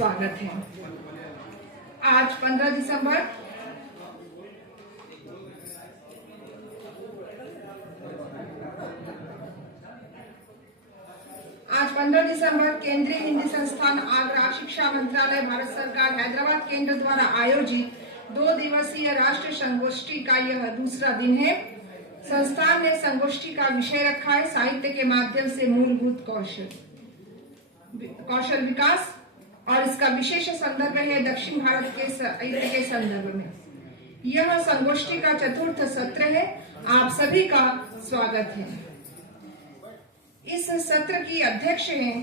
स्वागत है। आज 15 दिसंबर केंद्रीय हिंदी संस्थान आगरा शिक्षा मंत्रालय भारत सरकार हैदराबाद केंद्र द्वारा आयोजित 2 दिवसीय राष्ट्रीय संगोष्ठी का यह दूसरा दिन है। संस्थान ने संगोष्ठी का विषय रखा है साहित्य के माध्यम से मूलभूत कौशल विकास, और इसका विशेष संदर्भ है दक्षिण भारत के साहित्य के संदर्भ में। यह संगोष्ठी का चतुर्थ सत्र है। आप सभी का स्वागत है। इस सत्र की अध्यक्ष हैं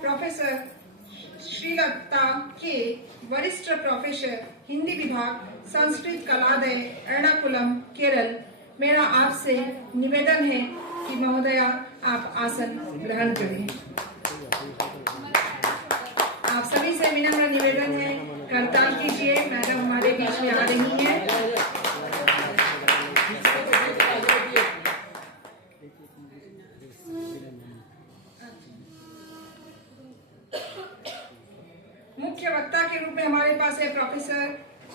प्रोफेसर श्रीलता के, वरिष्ठ प्रोफेसर हिंदी विभाग, संस्कृत कलालय, एर्नाकुलम, केरल। मेरा आपसे निवेदन है कि महोदया आप आसन ग्रहण करें। आप सभी से विनम्र निवेदन है, करताल कीजिए। मैडम हमारे बीच में आ रही हैं। मुख्य वक्ता के रूप में हमारे पास है प्रोफेसर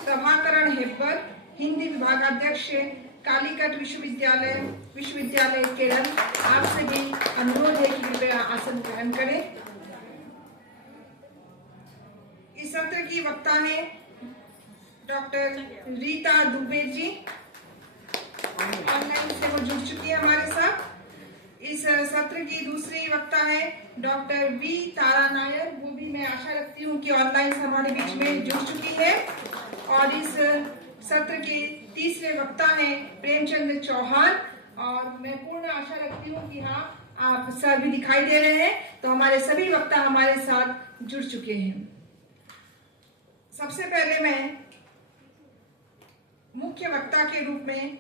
प्रभाकरण हेब्बर, हिंदी विभागाध्यक्ष, कालीकट विश्वविद्यालय केरल। आपसे भी अनुरोध है कि कृपया आसन ग्रहण करें। इस सत्र की वक्ता है डॉक्टर रीता दुबे जी, ऑनलाइन से वो जुड़ चुकी है हमारे साथ। इस सत्र की दूसरी वक्ता है डॉक्टर वी तारा नायर, वो भी मैं आशा रखती हूँ कि ऑनलाइन से हमारे बीच में जुड़ चुकी है। और इस सत्र के तीसरे वक्ता हैं प्रेमचंद चौहान, और मैं पूर्ण आशा रखती हूँ कि हाँ आप सर भी दिखाई दे रहे हैं। तो हमारे सभी वक्ता हमारे साथ जुड़ चुके हैं। सबसे पहले मैं मुख्य वक्ता के रूप में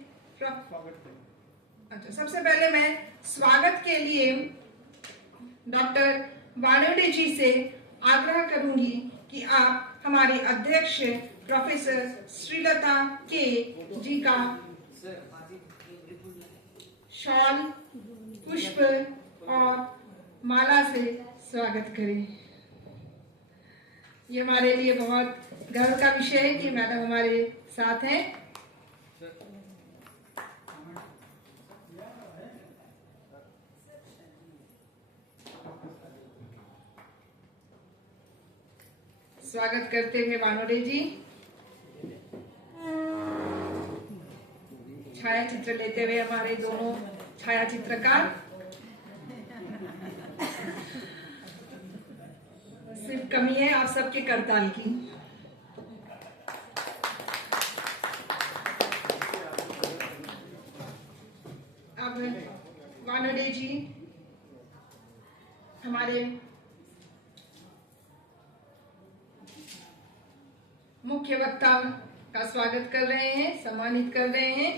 सबसे पहले मैं स्वागत के लिए डॉक्टर वानोडे जी से आग्रह करूंगी कि आप हमारी अध्यक्ष प्रोफेसर श्रीलता के जी का शॉल, पुष्प और माला से स्वागत करें। ये हमारे लिए बहुत गर्व का विषय है कि मैडम हमारे साथ हैं। स्वागत करते हुए वानोडे जी छायाचित्र लेते हुए हमारे दोनों छायाचित्रकार। सिर्फ कमी है आप सबके करताल की। अब वानोडे जी हमारे मुख्य वक्ता का स्वागत कर रहे हैं, सम्मानित कर रहे हैं।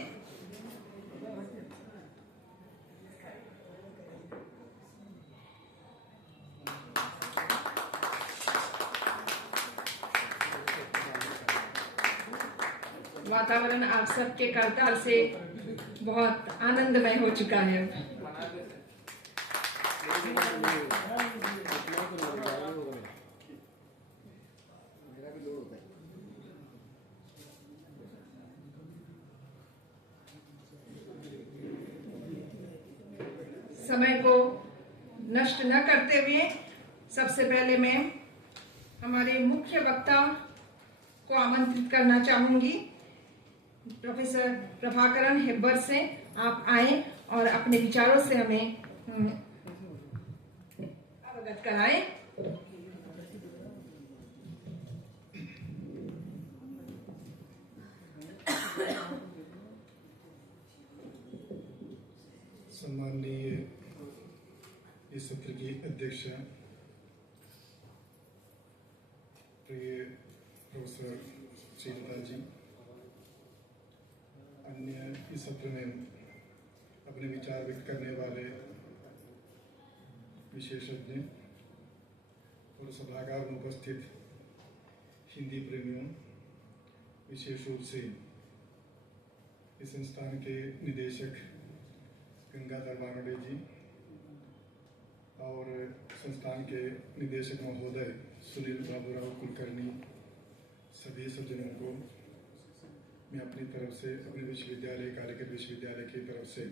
वातावरण आप सबके करताल से बहुत आनंदमय हो चुका है। समय को नष्ट न करते हुए सबसे पहले मैं हमारे मुख्य वक्ता को आमंत्रित करना चाहूंगी। प्रोफेसर प्रभाकरण हेब्बर से आप आए और अपने विचारों से हमें अवगत कराएं। सम्माननीय इस सत्र की अध्यक्ष प्रिय प्रोफेसर श्रीलता जी, अन्य इस सत्र में अपने विचार व्यक्त करने वाले विशेषज्ञ और सभागार में उपस्थित हिंदी प्रेमियों, विशेष रूप से इस संस्थान के निदेशक गंगाधर वानोडे जी और संस्थान के निदेशक महोदय सुनील बाबूराव कुलकर्णी, सभी सज्जनों को मैं अपनी तरफ से, अपने विश्वविद्यालय, कालीकट विश्वविद्यालय की तरफ से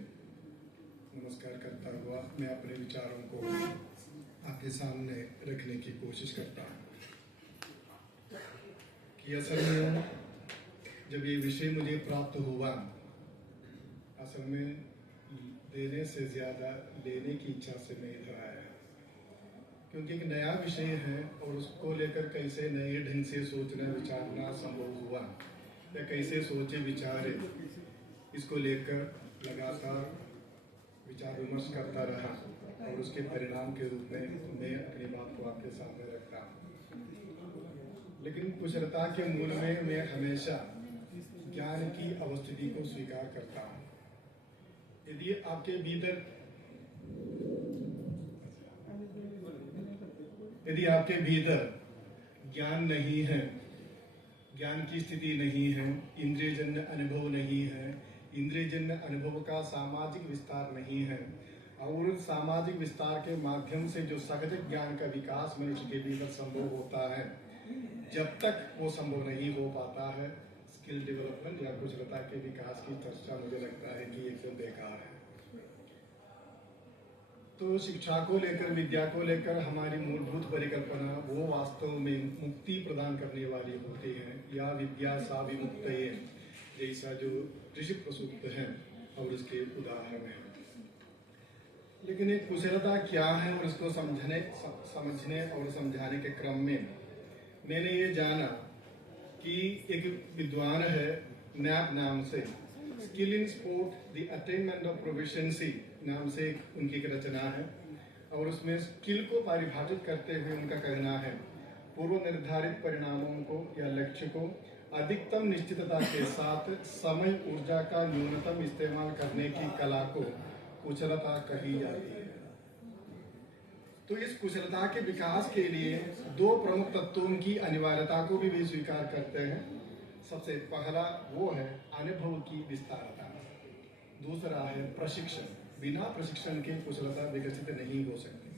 नमस्कार करता हुआ मैं अपने विचारों को आपके सामने रखने की कोशिश करता हूँ कि असल में जब ये विषय मुझे प्राप्त हुआ, असल में देने से ज़्यादा लेने की इच्छा से मैं इधर आया, क्योंकि एक नया विषय है और उसको लेकर कैसे नए ढंग से सोचना विचारना संभव हुआ या कैसे सोचे विचारे, इसको लेकर लगातार विचार विमर्श करता रहा और उसके परिणाम के रूप में मैं अपनी बात को आपके सामने रखता हूँ। लेकिन कुशलता के मूल में मैं हमेशा ज्ञान की अवस्थिति को स्वीकार करता हूँ। यदि आपके भीतर ज्ञान नहीं है, ज्ञान की स्थिति नहीं है, इंद्रियजन्य अनुभव नहीं है, इंद्रियजन्य अनुभव का सामाजिक विस्तार नहीं है और सामाजिक विस्तार के माध्यम से जो सहज ज्ञान का विकास मनुष्य के भीतर संभव होता है, जब तक वो संभव नहीं हो पाता है, स्किल डेवलपमेंट या कुशलता के विकास की चर्चा मुझे लगता है कि एकदम बेकार है। तो शिक्षा को लेकर, विद्या को लेकर हमारी मूलभूत परिकल्पना वो वास्तव में मुक्ति प्रदान करने वाली होती है, या विद्या सा विमुक्त जैसा जो ऋषि प्रसूक्त है और उसके उदाहरण है। लेकिन एक कुशलता क्या है और इसको समझने और समझाने के क्रम में मैंने ये जाना कि एक विद्वान है नैप नाम से, skill in sport the attainment of proficiency नाम से उनकी एक रचना है और उसमें स्किल को परिभाषित करते हुए उनका कहना है, पूर्व निर्धारित परिणामों को या लक्ष्य को अधिकतम निश्चितता के साथ समय ऊर्जा का न्यूनतम इस्तेमाल करने की कला को कुशलता कही जाती है। तो इस कुशलता के विकास के लिए दो प्रमुख तत्वों की अनिवार्यता को भी वे स्वीकार करते हैं। सबसे पहला वो है अनुभव की विस्तारता, दूसरा है प्रशिक्षण। बिना प्रशिक्षण के कुशलता विकसित नहीं हो सकती।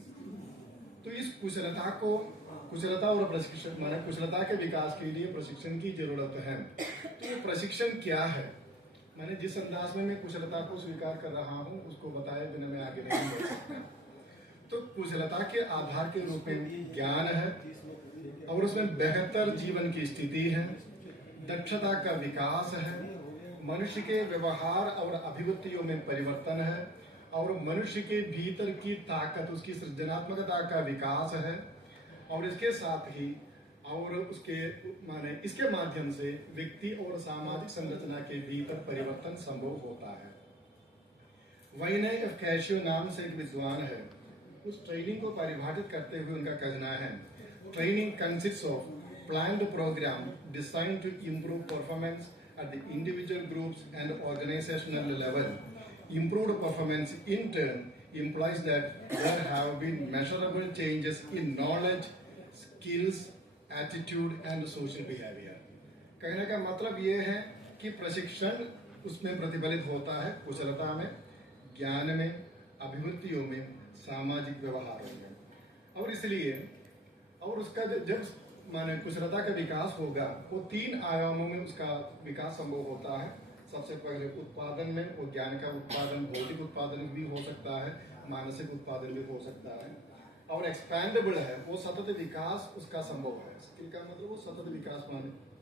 तो इस कुशलता और प्रशिक्षण माने कुशलता के विकास के लिए प्रशिक्षण की जरूरत है। तो प्रशिक्षण क्या है, मैंने जिस अंदाज में मैं कुशलता को स्वीकार कर रहा हूँ उसको बताए बिना मैं आगे नहीं बढ़ सकता। तो कुशलता के आधार के रूप में ज्ञान है और उसमें बेहतर जीवन की स्थिति है, दक्षता का विकास है, मनुष्य के व्यवहार और अभिवृत्तियों में परिवर्तन है और मनुष्य के भीतर की ताकत, उसकी सृजनात्मकता का विकास है और इसके साथ ही और इसके माध्यम से व्यक्ति और सामाजिक संरचना के भीतर परिवर्तन संभव होता है। वाइने एफ कैशियो नाम से एक विद्वान है, उस ट्रेनिंग को परिभाषित करते हुए उनका कहना है, training consists of planned program designed to improve performance at the individual groups and organizational level. Improved performance in turn implies that there have been measurable changes in knowledge, skills, attitude and social behavior. कहने का मतलब ये है कि प्रशिक्षण उसमें प्रतिफलित होता है, कुशलता में, ज्ञान में, अभिवृत्तियों में, सामाजिक व्यवहारों में। और इसलिए और उसका जब माने कुशलता का विकास होगा वो तीन आयामों में उसका विकास संभव होता है। सबसे पहले उत्पादन में, वो ज्ञान का उत्पादन, भौतिक उत्पादन भी हो सकता है, मानसिक उत्पादन भी हो सकता है और एक्सपैंडेबल है, वो सतत विकास उसका संभव है। स्किल का मतलब वो सतत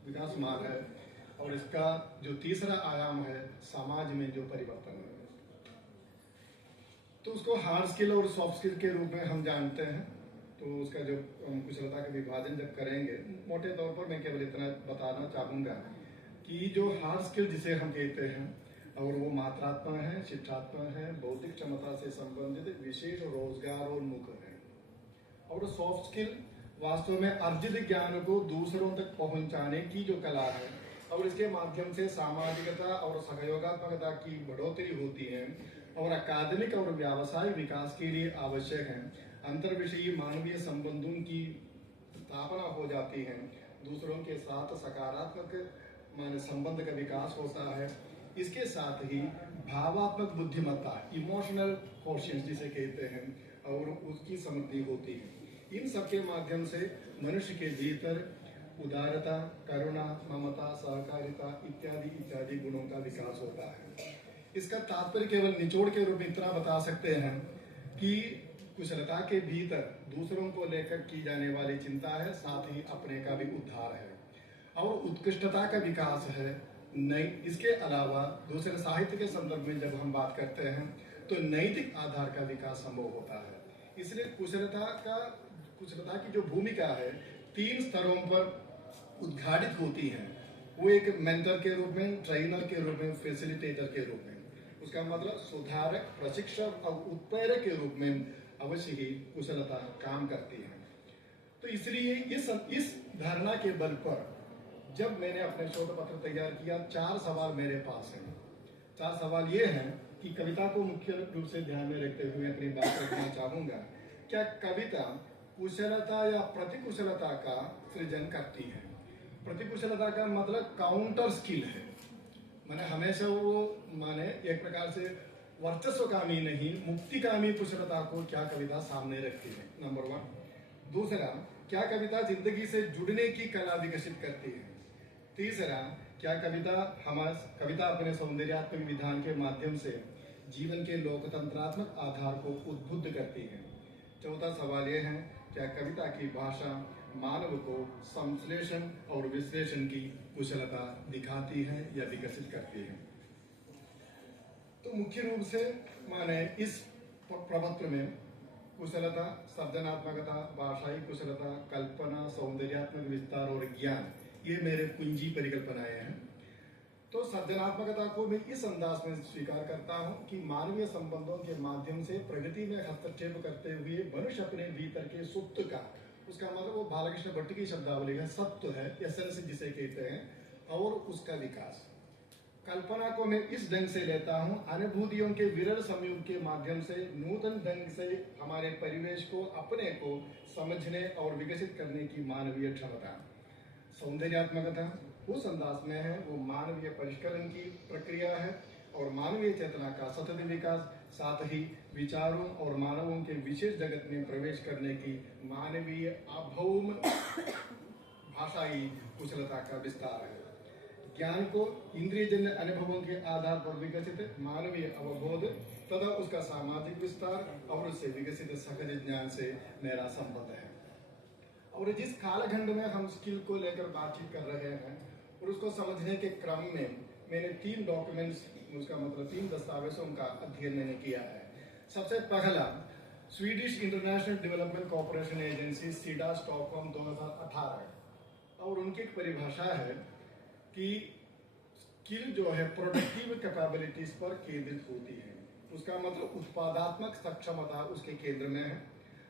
विकास मार्ग है। और इसका जो तीसरा आयाम है समाज में जो परिवर्तन है, तो उसको हार्ड स्किल और सॉफ्ट स्किल के रूप में हम जानते हैं। तो उसका जो कुशलता का विभाजन जब करेंगे, मोटे तौर पर मैं केवल इतना बताना चाहूँगा कि जो हार्ड स्किल जिसे हम कहते हैं और वो मात्रात्मक है, शिक्षात्मक है, बौद्धिक क्षमता से संबंधित विशेष रोजगार और मुख है। और सॉफ्ट स्किल वास्तव में अर्जित ज्ञान को दूसरों तक पहुंचाने की जो कला है और इसके माध्यम से सामाजिकता और सहयोगात्मकता की बढ़ोतरी होती है और अकादमिक और व्यावसायिक विकास के लिए आवश्यक है। अंतर्विषयी मानवीय संबंधों की स्थापना हो जाती है, दूसरों के साथ सकारात्मक संबंध का विकास होता है। इसके साथ ही भावात्मक बुद्धिमत्ता, इमोशनल कोशेंस जिसे कहते हैं, और उसकी समृद्धि होती है। इन सब के माध्यम से मनुष्य के भीतर उदारता, करुणा, ममता, सहकारिता इत्यादि इत्यादि गुणों का विकास होता है। इसका तात्पर्य केवल निचोड़ के रूप में इतना बता सकते हैं कि कुशलता के भीतर दूसरों को लेकर की जाने वाली चिंता है, साथ ही अपने का भी उद्धार है और उत्कृष्टता का विकास है। नहीं, इसके अलावा दूसरे साहित्य के संदर्भ में जब हम बात करते हैं तो नैतिक आधार का विकास संभव होता है। इसलिए कुशलता की जो भूमिका है 3 स्तरों पर उद्घाटित होती है। वो एक मेंटर के रूप में, ट्रेनर के रूप में, फैसिलिटेटर के रूप में, उसका मतलब सुधारक, प्रशिक्षक और उत्प्रेरक के रूप में अवश्य ही कुशलता काम करती है। तो इसलिए इस धारणा के बल पर जब मैंने अपने शोध पत्र तैयार किया, 4 सवाल मेरे पास हैं। 4 सवाल ये हैं कि कविता को मुख्य रूप से ध्यान में रखते हुए अपनी बात रखना चाहूंगा। क्या कविता कुशलता या प्रतिकुशलता का सृजन करती है? प्रतिकुशलता का मतलब काउंटर स्किल है, माने हमेशा वो एक प्रकार से वर्चस्वकामी नहीं, मुक्तिकामी कुशलता को क्या कविता सामने रखती है, नंबर 1। दूसरा, क्या कविता जिंदगी से जुड़ने की कला विकसित करती है? तीसरा, क्या कविता अपने सौंदर्यात्मक विधान के माध्यम से जीवन के लोकतंत्रात्मक आधार को उद्बुद्ध करती है? चौथा सवाल यह है, क्या कविता की भाषा मानव को संश्लेषण और विश्लेषण की कुशलता दिखाती है या विकसित करती है? तो मुख्य रूप से इस प्रपत्र में कुशलता, सर्जनात्मकता, भाषाई कुशलता, कल्पना, सौंदर्यात्मक विस्तार और ज्ञान, ये मेरे कुंजी परिकल्पनाएं हैं। तो सर्जनात्मकता को मैं इस अंदाज में स्वीकार करता हूं कि मानवीय संबंधों के माध्यम से प्रगति में हस्तक्षेप करते हुए मनुष्य अपने भीतर के सुप्त का, उसका मतलब वो बालकृष्ण भट्ट की शब्दावली है, सत्व है, एसेंस जिसे कहते हैं, और उसका विकास। कल्पना को मैं इस ढंग से लेता हूं, अनुभूतियों के विरल संयोग के माध्यम से नूतन ढंग से हमारे परिवेश को, अपने को समझने और विकसित करने की मानवीय क्षमता। सौंदर्यात्मकता उस अंदाज में है, वो मानवीय परिष्करण की प्रक्रिया है और मानवीय चेतना का सतत विकास, साथ ही विचारों और मानवों के विशेष जगत में प्रवेश करने की मानवीय अभौम भाषाई कुशलता का विस्तार है। ज्ञान को इंद्रियजन्य अनुभवों के आधार पर विकसित मानवीय अवबोध तथा उसका सामाजिक विस्तार और उससे विकसित सहज ज्ञान से मेरा संबंध है। और जिस कालखंड में हम स्किल को लेकर बातचीत कर रहे हैं और उसको समझने के क्रम में मैंने 3 डॉक्यूमेंट्स, उसका मतलब 3 दस्तावेजों का अध्ययन मैंने किया है। सबसे पहला Swedish international development corporation agency SIDA Stockholm 2018, और उनकी एक परिभाषा है कि स्किल जो है प्रोडक्टिव कैपेबिलिटीज पर केंद्रित होती है। उसका मतलब उत्पादात्मक सक्षमता उसके केंद्र में है।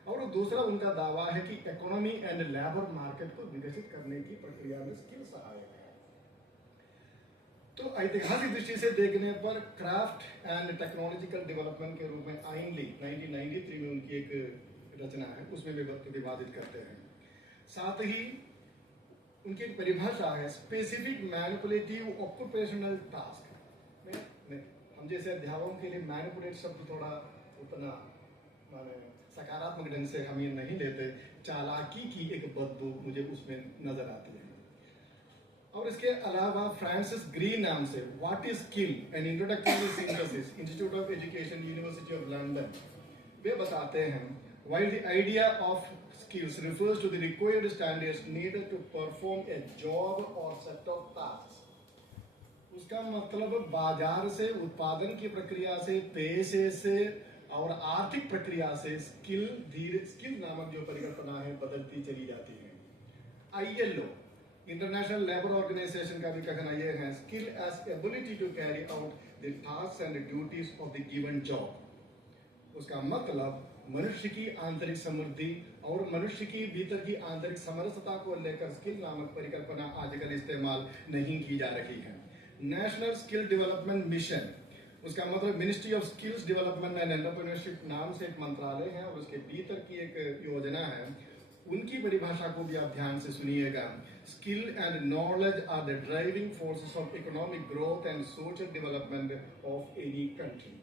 और दूसरा उनका दावा है कि इकोनॉमी एंड लेबर मार्केट को विकसित करने की प्रक्रिया में स्किल सहायक है। तो ऐतिहासिक दृष्टि से देखने पर क्राफ्ट एंड टेक्नोलॉजिकल डेवलपमेंट के रूप में आइनली 1993 में उनकी एक रचना है, उसमें विभाजित करते हैं। साथ ही उनकी एक परिभाषा है स्पेसिफिक मैनिपुलेटिव ऑक्यूपेशनल टास्क। हम जैसे अध्यापकों के लिए मैनिपुलेट शब्द थोड़ा उतना सकारात्मक ढंग से हम ये नहीं लेते, चालाकी की एक बदबू मुझे उसमें नजर आती है। और इसके अलावा फ्रांसिस ग्रीन नाम से what is skill an introductory synthesis, institute of education, university of London, वे बताते हैं while the idea of skills refers to the required standards needed to perform a job or set of tasks, उसका मतलब बाजार से, उत्पादन की प्रक्रिया से, पेशे से और आर्थिक प्रक्रिया से स्किल नामक जो परिकल्पना है बदलती चली जाती है। ILO इंटरनेशनल लेबर ऑर्गेनाइजेशन का भी कहना यह है skill as ability to carry out the tasks and duties of the given job. उसका मतलब मनुष्य की आंतरिक समृद्धि और मनुष्य की भीतर की आंतरिक समरसता को लेकर स्किल नामक परिकल्पना आजकल इस्तेमाल नहीं की जा रही है। नेशनल स्किल डेवलपमेंट मिशन, उसका मतलब ministry of skills development and entrepreneurship नाम से एक मंत्रालय है और उसके भीतर की एक योजना है। उनकी परिभाषा को भी आप ध्यान से सुनिएगा। Skill and knowledge are the driving forces of economic growth and social development of any country.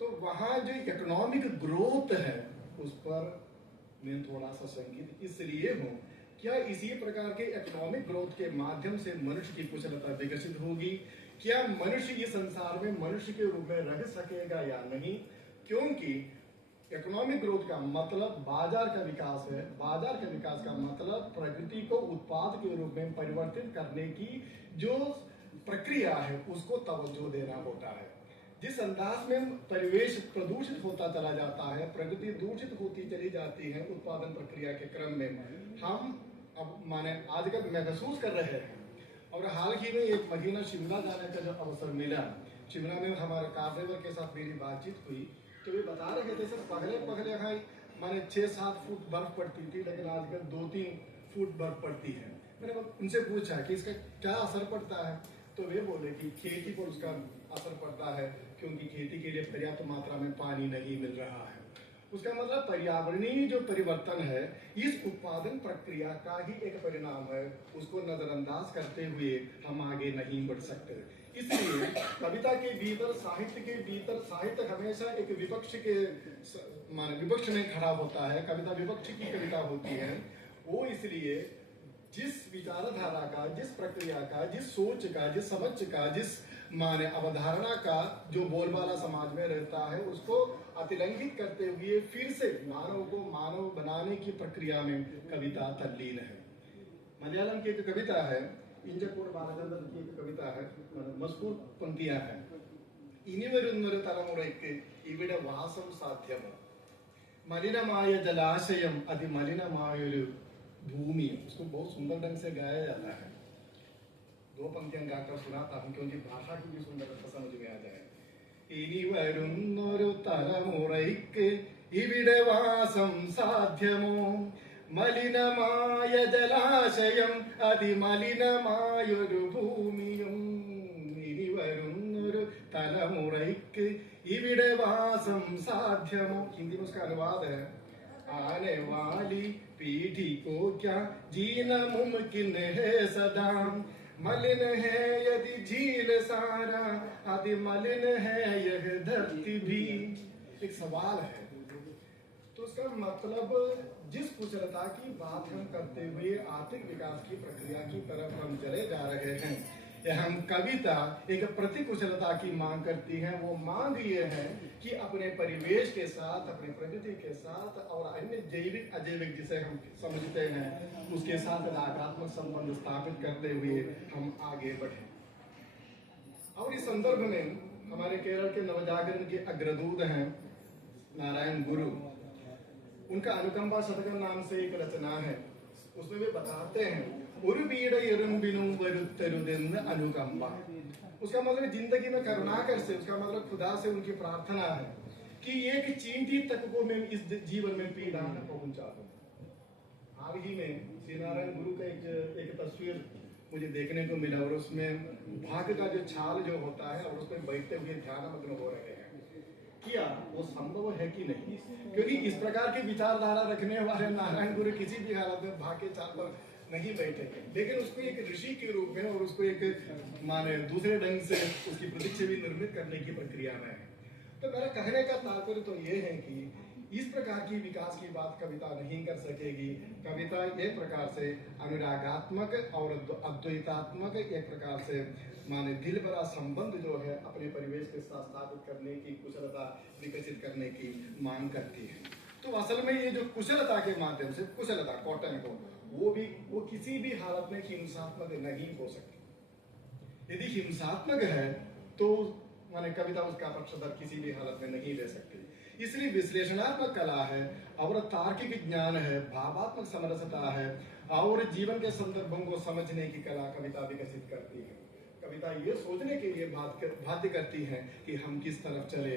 तो वहां जो इकोनॉमिक ग्रोथ है उस पर मैं थोड़ा सा शंकित इसलिए हूँ, क्या इसी प्रकार के इकोनॉमिक ग्रोथ के माध्यम से मनुष्य की कुशलता विकसित होगी? क्या मनुष्य इस संसार में मनुष्य के रूप में रह सकेगा या नहीं? क्योंकि इकोनॉमिक ग्रोथ का मतलब बाजार का विकास है। बाजार के विकास का मतलब प्रकृति को उत्पाद के रूप में परिवर्तित करने की जो प्रक्रिया है उसको तवज्जो देना होता है। जिस अंदाज में परिवेश प्रदूषित होता चला जाता है, प्रकृति दूषित होती चली जाती है उत्पादन प्रक्रिया के क्रम में, हम अब माने आजकल महसूस कर रहे हैं। और हाल ही में एक महीना शिमला जाने का जो अवसर मिला, शिमला में हमारे कार ड्राइवर के साथ मेरी बातचीत हुई, तो वे बता रहे थे सर पहले यहाँ माने 6-7 फुट बर्फ पड़ती थी, लेकिन आजकल 2-3 फुट बर्फ पड़ती है। मैंने उनसे पूछा कि इसका क्या असर पड़ता है, तो वे बोले कि खेती पर उसका असर पड़ता है, क्योंकि खेती के लिए पर्याप्त मात्रा में पानी नहीं मिल रहा है। उसका मतलब पर्यावरणीय जो परिवर्तन है इस उत्पादन प्रक्रिया का ही एक परिणाम है। उसको नजरअंदाज करते हुए हम आगे नहीं बढ़ सकते। इसलिए कविता के भीतर, साहित्य के भीतर, साहित्य हमेशा एक विपक्ष के विपक्ष में खड़ा होता है। कविता विपक्ष की कविता होती है। वो इसलिए जिस विचारधारा का, जिस प्रक्रिया का, जिस सोच का, जिस समझ का, जिस अवधारणा का जो बोलबाला समाज में रहता है उसको अतिलंघित करते हुए फिर से मानव को मानव बनाने की प्रक्रिया में कविता तल्लीन है। मलयालम की एक कविता है, इंजपूर बालचंद्रन की एक कविता है, मजबूत पंक्तियां हैं। ഇനി വരുന്നൊരു തലമുറയ്ക്ക് ഇവിടെ വാസം സാധ്യമോ, മലിനമായ ജലാശയം അതിമലിനമായൊരു भूमि। उसको बहुत सुंदर ढंग से गाया जाता है। 2 पंक्तियां गाकर सुनाता हूं क्योंकि भाषा की भी सुंदरता समझ में आ जाए। ഇനി വരുന്നൊരു തലമുറയ്ക്ക് ഇവിടെ വാസം സാധ്യമോ, മലിനമായ ജലാശയം അതിമലിനമായൊരു ഭൂമിയും। ഇനി വരുന്നൊരു തലമുറയ്ക്ക് ഇവിടെ വാസം സാധ്യമോ। हिंदी में उसका अनुवाद है, आने वाली पीढ़ी को क्या जीना मुमकिन है सदा, मलिन है यदि झील सारा, आदि मलिन है यह धरती भी। एक सवाल है, तो उसका मतलब जिस कुशलता की बात हम करते हुए आर्थिक विकास की प्रक्रिया की तरफ हम चले जा रहे हैं, हम कविता एक प्रतिकुशलता की मांग करती है। वो मांग ये है कि अपने परिवेश के साथ, अपने प्रकृति के साथ और अन्य जैविक अजैविक जिसे हम समझते हैं उसके साथ रागात्मक संबंध स्थापित करते हुए हम आगे बढ़े। और इस संदर्भ में हमारे केरल के नवजागरण के अग्रदूत हैं नारायण गुरु, उनका अनुकंपा शतकम नाम से एक रचना है। उसमें वे बताते हैं ഒരു വീട എറുമ്പിനും വരുത്തരുതെന്ന് अनुकंपा। उसका मतलब जिंदगी में करुणा कर से, उसका मतलब खुदा से उनकी प्रार्थना है कि एक चींटी तक को मैं इस जीवन में पीड़ा न पहुंचा दूं। हाल ही में श्री नारायण गुरु का एक तस्वीर मुझे देखने को मिला और उसमें भाग का जो छाल जो होता है और उसमें बैठते हुए ध्यानमग्न हो रहे हैं। क्या वो संभव है कि नहीं? क्योंकि इस प्रकार की विचारधारा रखने वाले नारायण गुरु किसी भी हालत में भाग के छाल पर नहीं बैठेंगे, लेकिन उसको एक ऋषि के रूप में और उसको एक दूसरे ढंग से उसकी प्रतिच्छवि निर्मित करने की प्रक्रिया में है। तो मेरा कहने का तात्पर्य तो ये है कि इस प्रकार की विकास की बात कविता नहीं कर सकेगी। कविता एक प्रकार से अनुरागात्मक और अद्वैतात्मक, एक प्रकार से दिल भरा संबंध जो है अपने परिवेश के साथ स्थापित करने की, कुशलता विकसित करने की मांग करती है। तो असल में ये जो कुशलता के माध्यम से, कुशलता कॉटन को वो किसी भी हालत में हिंसात्मक नहीं हो सकती। यदि हिंसात्मक है तो कविता उसका पक्षधर किसी भी हालत में नहीं ले सकती। इसलिए विश्लेषणात्मक कला है और तार्किक ज्ञान है, भावात्मक समरसता है और जीवन के संदर्भों को समझने की कला कविता विकसित करती है। कविता ये सोचने के लिए बाध्य करती है कि हम किस तरफ चले,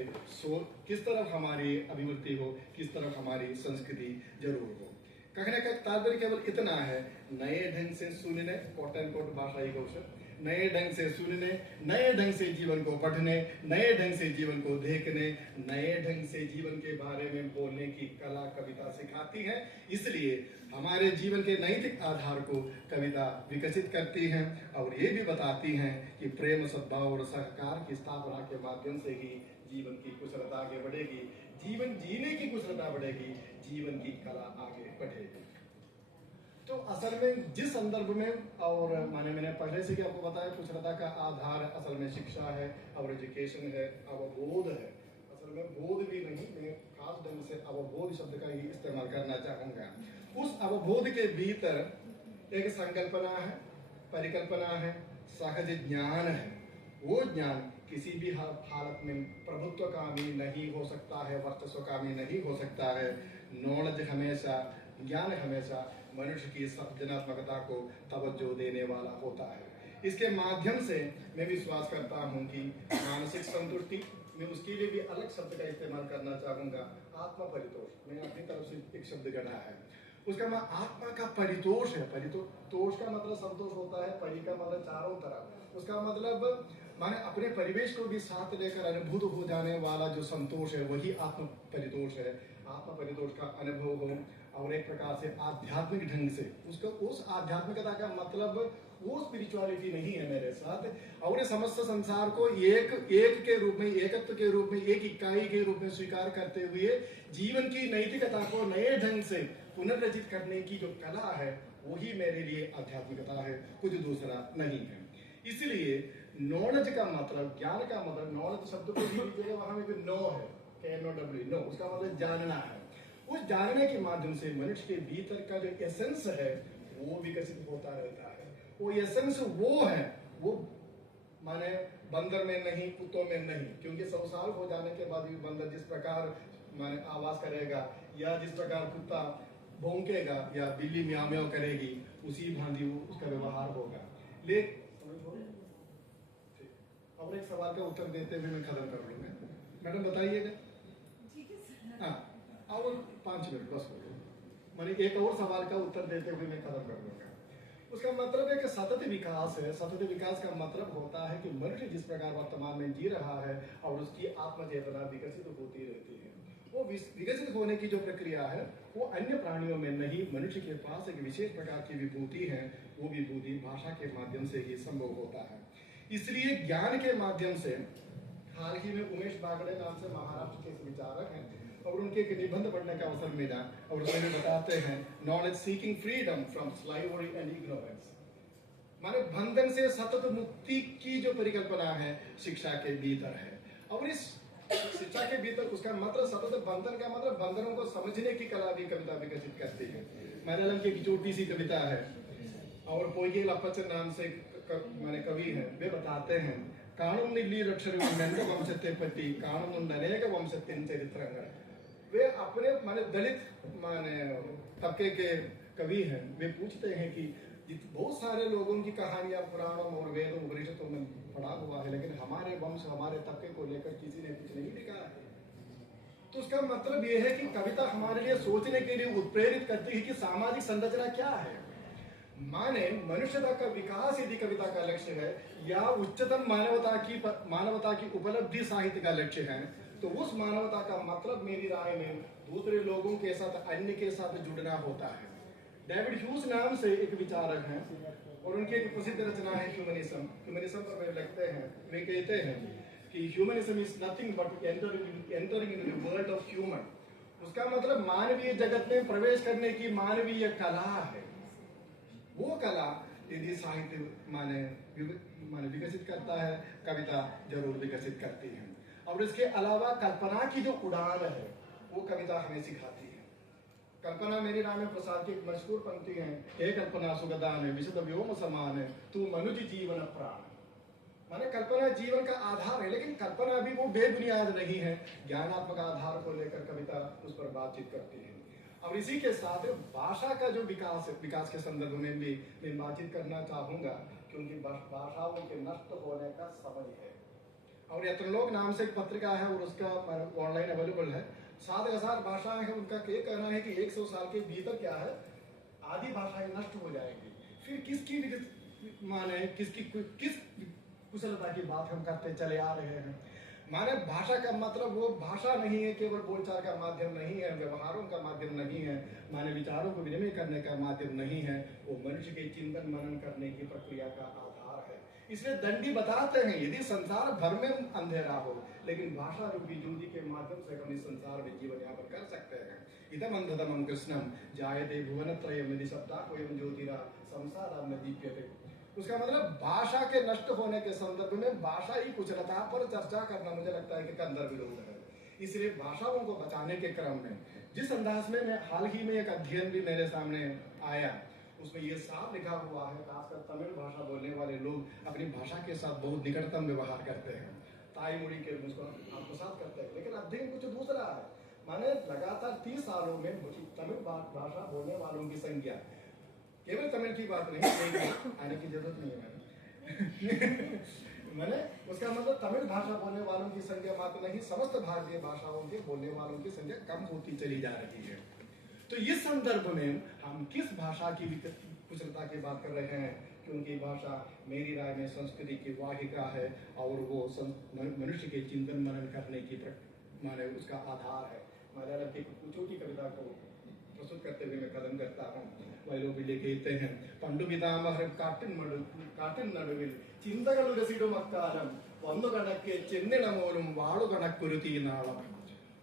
किस तरफ हमारी अभिवृद्धि हो, किस तरफ हमारी संस्कृति जरूर हो। कहने का तात्पर्य केवल इतना है, नए ढंग से सुनने, कोट एंड कोट भाषाई कौशल, नए ढंग से सुनने, नए ढंग से जीवन को पढ़ने, नए ढंग से जीवन को देखने, नए ढंग से जीवन के बारे में बोलने की कला कविता सिखाती है। इसलिए हमारे जीवन के नैतिक आधार को कविता विकसित करती है और ये भी बताती है कि प्रेम, सद्भाव और सहकार की स्थापना के माध्यम से ही जीवन की कुशलता आगे बढ़ेगी। जीवन जीने की कुशलता बढ़ेगी, जीवन की कला आगे बढ़ेगी। तो असल में जिस संदर्भ में और मैंने पहले से ही आपको बताया, कुशलता का आधार असल में शिक्षा है, और एजुकेशन है, अवबोध है। असल में बोध भी नहीं, मैं खास ढंग से अवबोध शब्द का ही इस्तेमाल करना चाहूंगा। उस अवबोध के भीतर एक संकल्पना है, परिकल्पना है, सहज ज्ञान है। वो ज्ञान किसी भी हालत में प्रभुत्वकामी नहीं हो सकता है, वर्चस्वकामी नहीं हो सकता है। नॉलेज हमेशा, ज्ञान हमेशा मनुष्य की सृजनात्मकता को तवज्जो देने वाला होता है। इसके माध्यम से मैं विश्वास करता हूं कि मानसिक संतुष्टि, मैं उसके लिए भी अलग शब्द का इस्तेमाल करना चाहूंगा, आत्मा परितोष। मैंने अपनी तरफ से एक शब्द गढ़ा है, उसका आत्मा का परितोष है। परितोष का मतलब संतोष होता है, परि का मतलब चारों तरफ, उसका मतलब माने अपने परिवेश को भी साथ लेकर अनुभूत हो जाने वाला जो संतोष है, वही आत्म परितोष है। आत्म परितोष का अनुभव हो, और एक प्रकार से आध्यात्मिक ढंग से उसका, उस आध्यात्मिकता का मतलब वो स्पिरिचुअलिटी नहीं है मेरे साथ, और समस्त संसार को एक के रूप में, एकत्व के रूप में, एक इकाई के रूप में स्वीकार करते हुए जीवन की नैतिकता को नए ढंग से पुनर्रचित करने की जो कला है, वही मेरे लिए आध्यात्मिकता है, कुछ दूसरा नहीं है। इसलिए नॉलेज का मतलब, ज्ञान का मतलब, नॉलेज शब्द को भी लीजिएगा, वहां में भी नो है, KNOW, नो, उसका मतलब जानना है। उस जानने के माध्यम से मनुष्य के भीतर का जो एसेंस है वो विकसित होता रहता है। वो एसेंस वो है, वो माने बंदर में नहीं, कुत्तों में नहीं, क्योंकि 100 साल हो जाने के बाद भी बंदर जिस प्रकार माने आवाज करेगा, या जिस प्रकार कुत्ता भौंकेगा, या बिल्ली म्याऊ म्याऊ करेगी, उसी भांति उसका व्यवहार होगा। लेकिन और एक सवाल का उत्तर देते हुए मैं खत्म कर लूंगा। मैडम बताइएगा। हाँ, और 5 मिनट बस हो गए। मैंने एक और सवाल का उत्तर देते हुए मैं खत्म कर दूंगा। उसका मतलब है कि सतत विकास है। सतत विकास का मतलब होता है कि मनुष्य जिस प्रकार वर्तमान में जी रहा है और उसकी आत्मचेतना विकसित होती रहती है, वो विकसित होने की जो प्रक्रिया है वो अन्य प्राणियों में नहीं, मनुष्य के पास एक विशेष प्रकार की विभूति है। वो विभूति भाषा के माध्यम से ही संभव होता है। इसलिए ज्ञान के माध्यम से, हाल ही में उमेश बागड़े नाम से महाराष्ट्र के विचारक हैं, और उनके एक निबंध पढ़ने का अवसर मिला, और उसमें बताते हैं knowledge seeking freedom from salivary and ignorance, माने बंधन से सतत मुक्ति की जो परिकल्पना है शिक्षा के भीतर है। और इस शिक्षा के भीतर उसका मतलब सतत बंधन का मतलब बंधनों को समझने की कला भी कविता विकसित करती है। मलयालम की एक छोटी सी कविता है, और पोयिगेल अप्पचन नाम से माने कवि है, वे बताते हैं കാണുന്നില്ലീ അക്ഷരങ്ങൾ വംശത്തെ പറ്റി കാണുന്നുണ്ട് अनेक वंशத்தின் चरित्रങ്ങൾ। वे अपने माने दलित माने तबके के कवि हैं। वे पूछते हैं कि बहुत सारे लोगों की कहानियां पुराणों और वेदों उपनिषदों में पढ़ा हुआ है, लेकिन हमारे वंश, हमारे तबके को लेकर किसी ने कुछ नहीं लिखा है। तो उसका मतलब यह है कि कविता हमारे लिए सोचने के लिए उत्प्रेरित करती है कि सामाजिक संरचना क्या है। माने मनुष्यता का विकास यदि कविता का लक्ष्य है, या उच्चतम मानवता की उपलब्धि साहित्य का लक्ष्य है, तो उस मानवता का मतलब मेरी राय में दूसरे लोगों के साथ, अन्य के साथ जुड़ना होता है। डेविड ह्यूज नाम से एक विचारक हैं, और उनकी एक प्रसिद्ध रचना है ह्यूमनिज्म। ह्यूमनिज्म पर वे लिखते हैं, वे कहते हैं कि humanism is nothing but entering in the world of human. उसका मतलब मानवीय जगत में प्रवेश करने की मानवीय कला है। वो कला यदि साहित्य माने विकसित करता है, कविता जरूर विकसित करती है। और इसके अलावा कल्पना की जो उड़ान है वो कविता हमें सिखाती है। कल्पना मेरी राम प्रसाद की एक मशहूर पंक्ति है, हे कल्पना सुगदान विशद व्योम समान तू मनुज जीवन प्राण। माने कल्पना जीवन का आधार है, लेकिन कल्पना भी वो बेबुनियाद नहीं है। ज्ञानात्मक आधार को लेकर कविता उस पर बातचीत करती है। और इसी के साथ भाषा का जो विकास है, विकास के संदर्भ में भी मैं बातचीत करना चाहूंगा, क्योंकि भाषाओं के नष्ट होने का समय है। और यत्रलोक नाम से एक पत्रिका है, और उसका ऑनलाइन अवेलेबल है। 7000 भाषाएं हैं। उनका ये कहना है कि 100 साल के भीतर क्या है, आधी भाषाएं नष्ट हो जाएंगी। फिर किसकी माने किस कुशलता की बात हम करते चले आ रहे हैं। माने भाषा का मतलब वो भाषा नहीं है, केवल बोलचाल का माध्यम नहीं है, व्यवहारों का माध्यम नहीं है, माने विचारों को विनिमय करने का माध्यम नहीं है। वो मनुष्य के चिंतन मनन करने की प्रक्रिया का आधार है। इसलिए दंडी बताते हैं यदि संसार भर में अंधेरा हो लेकिन भाषा रूपी ज्योति के माध्यम से हम इस संसार में जीवन यापन कर सकते हैं। इदम अंधतमं कृष्णम जायते भुवनत्रयम् यदि शब्दाकोऽयं ज्योतिरा संसारं न दीप्यते। उसका मतलब भाषा के नष्ट होने के संदर्भ में भाषा ही कुशलता पर चर्चा करना मुझे लगता है कि कंदर विरोध है। इसलिए भाषाओं को बचाने के क्रम में जिस अंदाज में मैं हाल ही में एक अध्ययन भी मेरे सामने आया उसमें ये साफ लिखा हुआ है, खासकर तमिल भाषा बोलने वाले लोग अपनी भाषा के साथ बहुत निकटतम व्यवहार करते हैं, ताईमुड़ी के मुझको आत्मसात करते हैं। लेकिन अध्ययन कुछ दूसरा है, माने लगातार 30 सालों में तमिल भाषा बोलने वालों की संख्या, केवल तमिल की बात नहीं, आने की जरूरत नहीं है मैंने उसका मतलब तमिल भाषा बोलने वालों की संख्या मात्र नहीं, समस्त भारतीय भाषाओं के बोलने वालों की संख्या कम होती चली जा रही है। तो इस संदर्भ में हम किस भाषा की कुशलता की बात कर रहे हैं, क्योंकि भाषा मेरी राय में संस्कृति की वाहिका है और वो मनुष्य के चिंतन मनन करने की माने उसका आधार है। मलयालम की छोटी कविता को प्रस्तुत करते हुए मैं कदम करता हूँ। वैलोपिल्य कहते हैं, पंडु पितामह काटिन नडुविल चिंतकलु रसिडुम अक्कारम वंदु कणक्के चेन्निन मोलुम वाळु कणक्कुरुती नालम।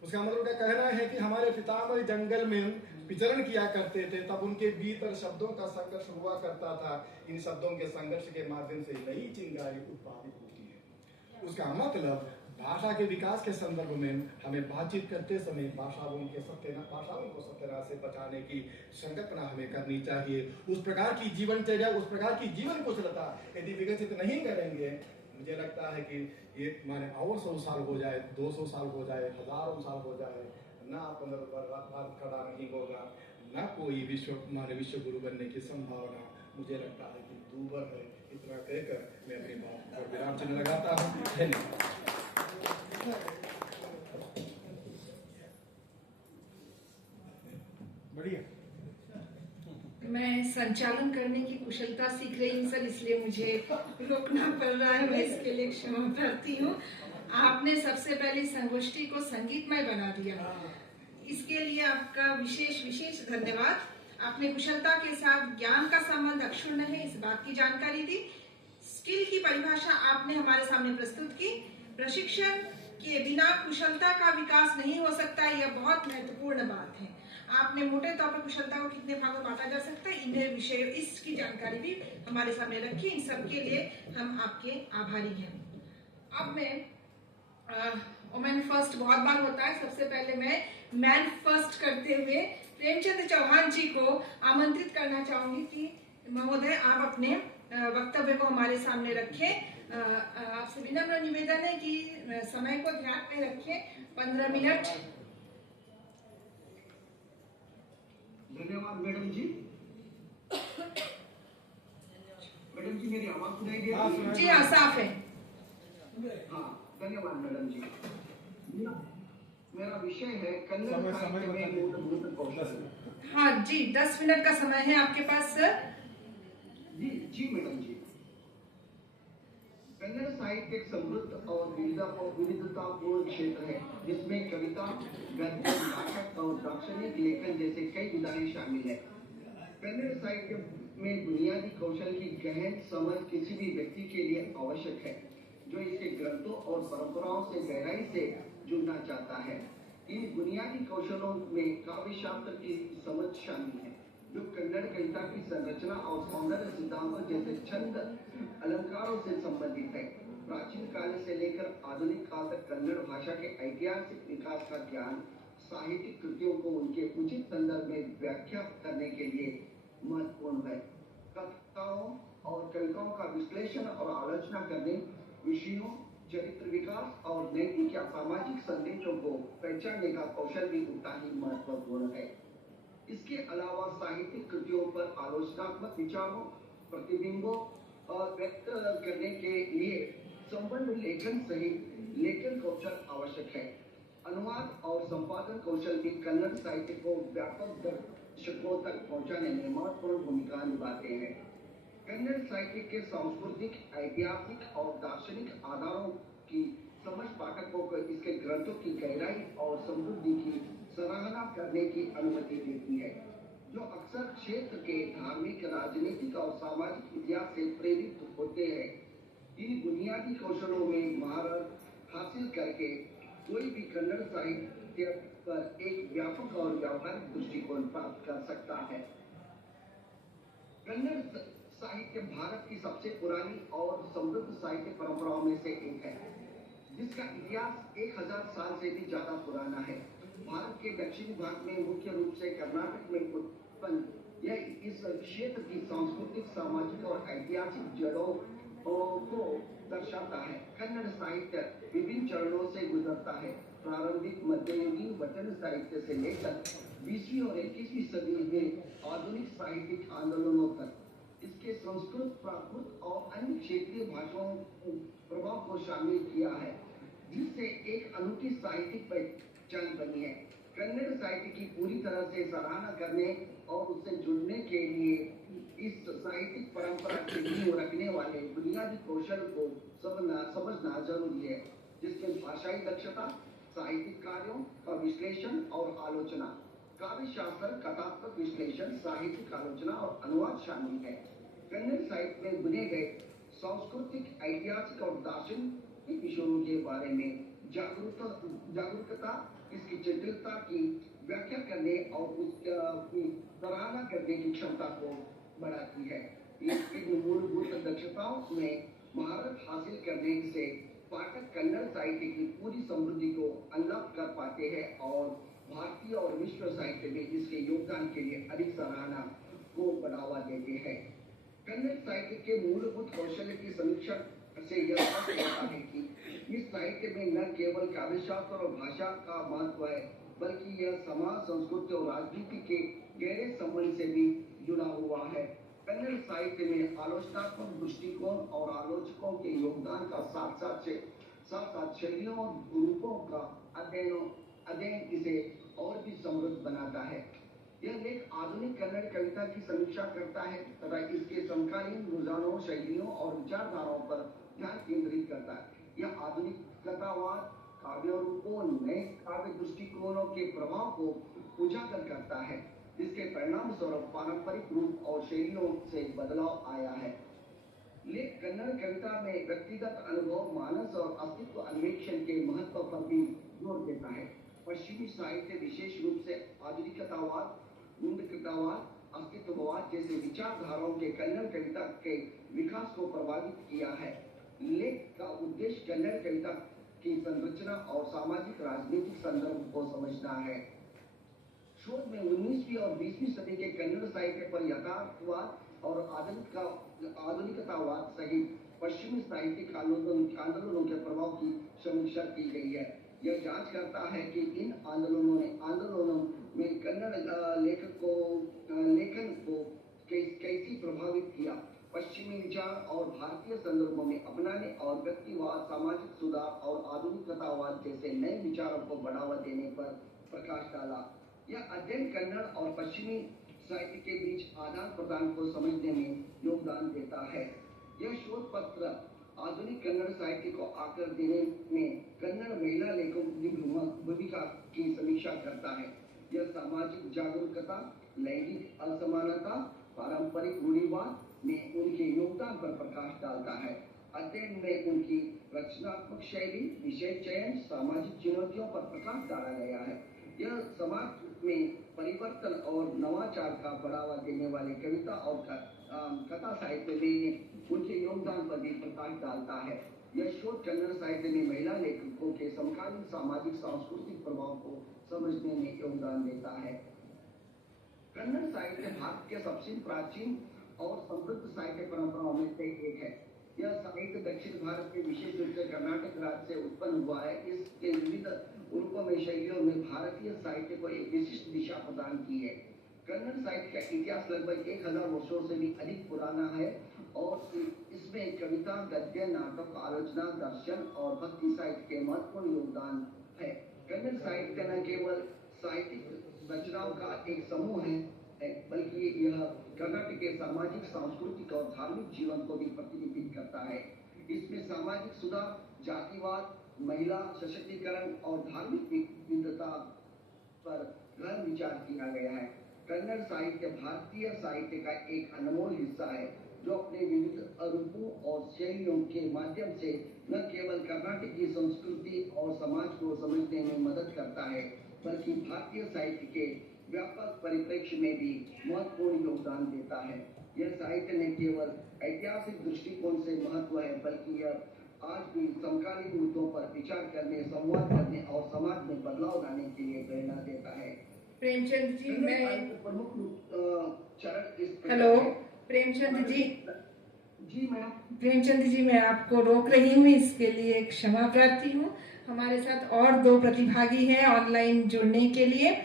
उसका मतलब क्या कहना है कि हमारे पितामह जंगल में विचरण किया करते थे, तब उनके भीतर शब्दों का संघर्ष हुआ करता था। इन शब्दों के संघर्ष के माध्यम से नई चिंगारी उत्पादित होती है। उसका मतलब भाषा के विकास के संदर्भ में हमें बातचीत करते समय भाषाओं को सत्यनाश से बचाने की संकल्पना हमें करनी चाहिए। उस प्रकार की जीवनचर्या, उस प्रकार की जीवन कुशलता यदि विकसित नहीं करेंगे, मुझे लगता है कि ये माने और 100 साल हो जाए, 200 साल हो जाए, हजारों साल हो जाए, ना पुनर्वाद खड़ा नहीं होगा, ना कोई विश्व गुरु बनने की संभावना मुझे लगता है कि दूभर है। इतना कहकर मैं अपनी बात पर विराम चिन्ह लगाता हूँ। धन्यवाद। बढ़िया। मैं संचालन करने की कुशलता सीख रही हूँ सर, इसलिए मुझे रोकना पड़ रहा है, मैं इसके लिए क्षमा प्रार्थी हूँ। आपने सबसे पहले संगोष्ठी को संगीतमय बना दिया, इसके लिए आपका विशेष धन्यवाद। आपने कुशलता के साथ ज्ञान का संबंध अक्षुण्ण है, इस बात की जानकारी दी। स्किल की परिभाषा आपने हमारे सामने प्रस्तुत की। प्रशिक्षण के बिना कुशलता का विकास नहीं हो सकता, यह बहुत महत्वपूर्ण बात है। आपने मोटे तौर पर कुशलता को कितने भागों में बांटा जा सकता है, इन्हें विषय इसकी जानकारी भी हमारे सामने रखी। इन सब के लिए हम आपके आभारी हैं। अब मैं वुमेन फर्स्ट बहुत बार होता है, सबसे पहले मैं मैन फर्स्ट करते हुए प्रेमचंद चौहान जी को आमंत्रित करना चाहूंगी कि महोदय आप अपने वक्तव्य को हमारे सामने रखें। आपसे विनम्र निवेदन है कि समय को ध्यान में रखें, 15 मिनट। धन्यवाद मैडम जी। मैडम जी मेरी आवाज सुनाई दे रही है? जी हाँ, साफ है। हाँ, धन्यवाद मैडम जी। मेरा विषय है कन्नड़ साहित्य में मूलभूत कौशल। हाँ जी, 10 मिनट का समय है आपके पास सर। जी मैडम जी। कन्नड़ साहित्य एक समृद्ध और विविधतापूर्ण क्षेत्र है, जिसमें कविता, गद्य, नाटक और दार्शनिक लेखन जैसे कई विधाएं शामिल है। कन्नड़ साहित्य में बुनियादी कौशल की गहन समझ किसी भी व्यक्ति के लिए आवश्यक है, जो इसके ग्रंथों और परंपराओं से गहराई से जुड़ना चाहता है। इन बुनियादी कौशलों में काव्य शास्त्र की समझ शामिल है, जो कन्नड़ कविता की संरचना और सौंदर्य सिद्धांतों जैसे छंद अलंकारों से संबंधित है। प्राचीन काल से लेकर आधुनिक काल तक कन्नड़ भाषा के ऐतिहासिक विकास का ज्ञान साहित्यिक कृतियों को उनके उचित संदर्भ में व्याख्या करने के लिए महत्वपूर्ण है। कथाओं और कविताओं का विश्लेषण और आलोचना करने, विषयों, चरित्र विकास और नैतिक या सामाजिक संदेशों को पहचानने का कौशल भी उतना ही महत्वपूर्ण है। इसके अलावा साहित्यिक कृतियों पर आलोचनात्मक विचारों, प्रतिबिंबों और व्यक्त करने के लिए संबंध लेखन सहित लेखन कौशल आवश्यक है। अनुवाद और संपादन कौशल भी कन्नड़ साहित्य को व्यापक दर्शकों तक पहुंचाने में महत्वपूर्ण भूमिका निभाते हैं। कन्नड़ साहित्य के सांस्कृतिक, ऐतिहासिक और दार्शनिक आधारों की समझ पाठकों को इसके ग्रंथों की गहराई और समृद्धि की सराहना करने की अनुमति देती है, जो अक्सर क्षेत्र के धार्मिक, राजनीतिक और सामाजिक इतिहास से प्रेरित होते हैं। इन बुनियादी कौशलों में महारत हासिल करके कोई भी कन्नड़ साहित्य पर एक व्यापक और व्यावहारिक दृष्टिकोण प्राप्त कर सकता है। कन्नड़ साहित्य भारत की सबसे पुरानी और समृद्ध साहित्य परंपराओं में से एक है, जिसका इतिहास 1000 साल से भी ज्यादा पुराना है। भारत के दक्षिणी भाग में मुख्य रूप से कर्नाटक में उत्पन्न यह इस क्षेत्र की सांस्कृतिक, सामाजिक और ऐतिहासिक जड़ों को दर्शाता है। कन्नड़ साहित्य विभिन्न चरणों से गुजरता है। प्रारंभिक मध्ययुगीन वचन साहित्य से लेकर 20वीं और 21वीं सदी में आधुनिक साहित्यिक आंदोलनों तक इसके संस्कृत, प्राकृत और अन्य क्षेत्रीय भाषाओं प्रभाव को शामिल किया है, जिससे एक अनूठी साहित्यिक पहचान बनी है। कन्नड़ साहित्य की पूरी तरह से सराहना करने और उससे जुड़ने के लिए इस साहित्यिक परंपरा की नींव रखने वाले बुनियादी कौशल को समझना जरूरी है, जिसमें भाषाई दक्षता, साहित्यिक कार्यों का विश्लेषण और आलोचना, काव्य शास्त्र, कथात्मक विश्लेषण, साहित्यिक आलोचना और अनुवाद शामिल है। कन्नड़ साहित्य में बुने गए सांस्कृतिक, ऐतिहासिक और दार्शनिक विषयों के बारे में जागरूकता इसकी जटिलता की व्याख्या करने और उसकी सराहना करने की क्षमता को बढ़ाती है। इन मूलभूत दक्षताओं में महारत हासिल करने से पाठक कन्नड़ साहित्य की पूरी समृद्धि को अनलॉक कर पाते हैं और भारतीय और विश्व साहित्य में इसके योगदान के लिए अधिक सराहना को बढ़ावा देते हैं। कन्नड़ साहित्य के मूलभूत कौशल की समीक्षा से यह स्पष्ट होता है कि इस साहित्य में न केवल काव्यशास्त्र और भाषा का महत्व है, बल्कि यह समाज, संस्कृति और राजनीति के गहरे संबंध से भी जुड़ा हुआ है। कन्नड़ साहित्य में आलोचनात्मक दृष्टिकोण और आलोचकों के योगदान का साथ शैलियों और रूपों का अध्ययन इसे और भी समृद्ध बनाता है। यह लेख आधुनिक कन्नड़ कविता की समीक्षा करता है तथा इसके समकालीन रुझानों, शैलियों और विचारधाराओं पर ध्यान केंद्रित करता है। यह आधुनिक कथावाद, काव्य रूपों, नए काव्य दृष्टिकोणों के प्रभाव को उजागर करता है, जिसके परिणाम स्वरूप पारंपरिक रूप और शैलियों से बदलाव आया है। लेख कन्नड़ कविता में व्यक्तिगत अनुभव, मानस और अस्तित्व अन्वेषण के महत्व पर भी जोर देता है। पश्चिमी साहित्य विशेष रूप से आधुनिकतावाद, मुंडकतावाद, अस्तित्ववाद जैसे विचारधाराओं के कन्नड़ कविता के विकास को प्रभावित किया है। लेख का उद्देश्य कन्नड़ कविता की संरचना और सामाजिक राजनीतिक संदर्भ को समझना है। शोध में 19वीं और 20वीं सदी के कन्नड़ साहित्य पर यथार्थवाद और आधुनिकतावाद सहित पश्चिमी साहित्यिक आंदोलनों के प्रभाव की समीक्षा की गई है। यह जांच करता है कि इन आंदोलनों में कन्नड़ लेखन को कैसे प्रभावित किया। पश्चिमी विचार और भारतीय संदर्भों में अपनाने और व्यक्तिवाद, सामाजिक सुधार और आधुनिकतावाद जैसे नए विचारों को बढ़ावा देने पर प्रकाश डाला। यह अध्ययन कन्नड़ और पश्चिमी साहित्य के बीच आदान प्रदान को समझने में योगदान देता है। यह शोध पत्र आधुनिक कन्नड़ साहित्य को आकर देने में कन्नड़ महिला लेखकों की भूमिका की समीक्षा करता है। यह सामाजिक जागरूकता, लैंगिक असमानता, पारंपरिक रूढ़िवाद में उनके योगदान पर प्रकाश डालता है। अध्ययन में उनकी रचनात्मक शैली, विषय चयन, सामाजिक चुनौतियों पर प्रकाश डाला गया है। यह समाज में परिवर्तन और नवाचार का बढ़ावा देने वाले कविता और कथा साहित्य में उनके योगदान पर भी प्रकाश डालता है। यह शोध कन्नड़ साहित्य में महिला लेखकों के समकालीन सामाजिक सांस्कृतिक प्रभाव को समझने में योगदान देता है। कन्नड़ साहित्य भारत के सबसे प्राचीन और समृद्ध साहित्य परंपराओं में से एक है। यह साहित्य दक्षिण भारत के विशेष रूप से कर्नाटक राज्य से उत्पन्न हुआ है। इसके विविध रूपों में, शैलियों में भारतीय साहित्य को एक विशिष्ट दिशा प्रदान की है। कन्नड़ साहित्य का इतिहास लगभग 1000 वर्षों से भी अधिक पुराना है और इसमें कविता, गद्य, नाटक, आलोचना, दर्शन और भक्ति साहित्य के महत्वपूर्ण योगदान है। कन्नड़ साहित्य न केवल साहित्यिक रचनाओं का एक समूह है, बल्कि यह कर्नाटक के सामाजिक, सांस्कृतिक और धार्मिक जीवन को भी प्रतिनिधित्व करता है। इसमें सामाजिक सुधार, जातिवाद, महिला सशक्तिकरण और धार्मिक विविधता पर गहन विचार किया गया है। कन्नड़ साहित्य भारतीय साहित्य का एक अनमोल हिस्सा है, जो अपने रूपों और शैलियों के माध्यम से न केवल कर्नाटक की संस्कृति और समाज को समझने में मदद करता है, बल्कि भारतीय साहित्य के व्यापक परिप्रेक्ष्य में भी महत्वपूर्ण योगदान देता है। यह साहित्य न केवल ऐतिहासिक दृष्टिकोण से महत्व है, बल्कि यह आज भी समकालीन मुद्दों पर विचार करने, संवाद करने और समाज में बदलाव लाने के लिए प्रेरणा देता है। प्रेमचंद जी, मैं प्रमुख चरण इस प्रकार हेलो है। प्रेमचंद जी, जी मैडम। प्रेमचंद जी, मैं आपको रोक रही हूँ, इसके लिए क्षमा प्रार्थी हूँ। हमारे साथ और 2 प्रतिभागी हैं ऑनलाइन जुड़ने के लिए।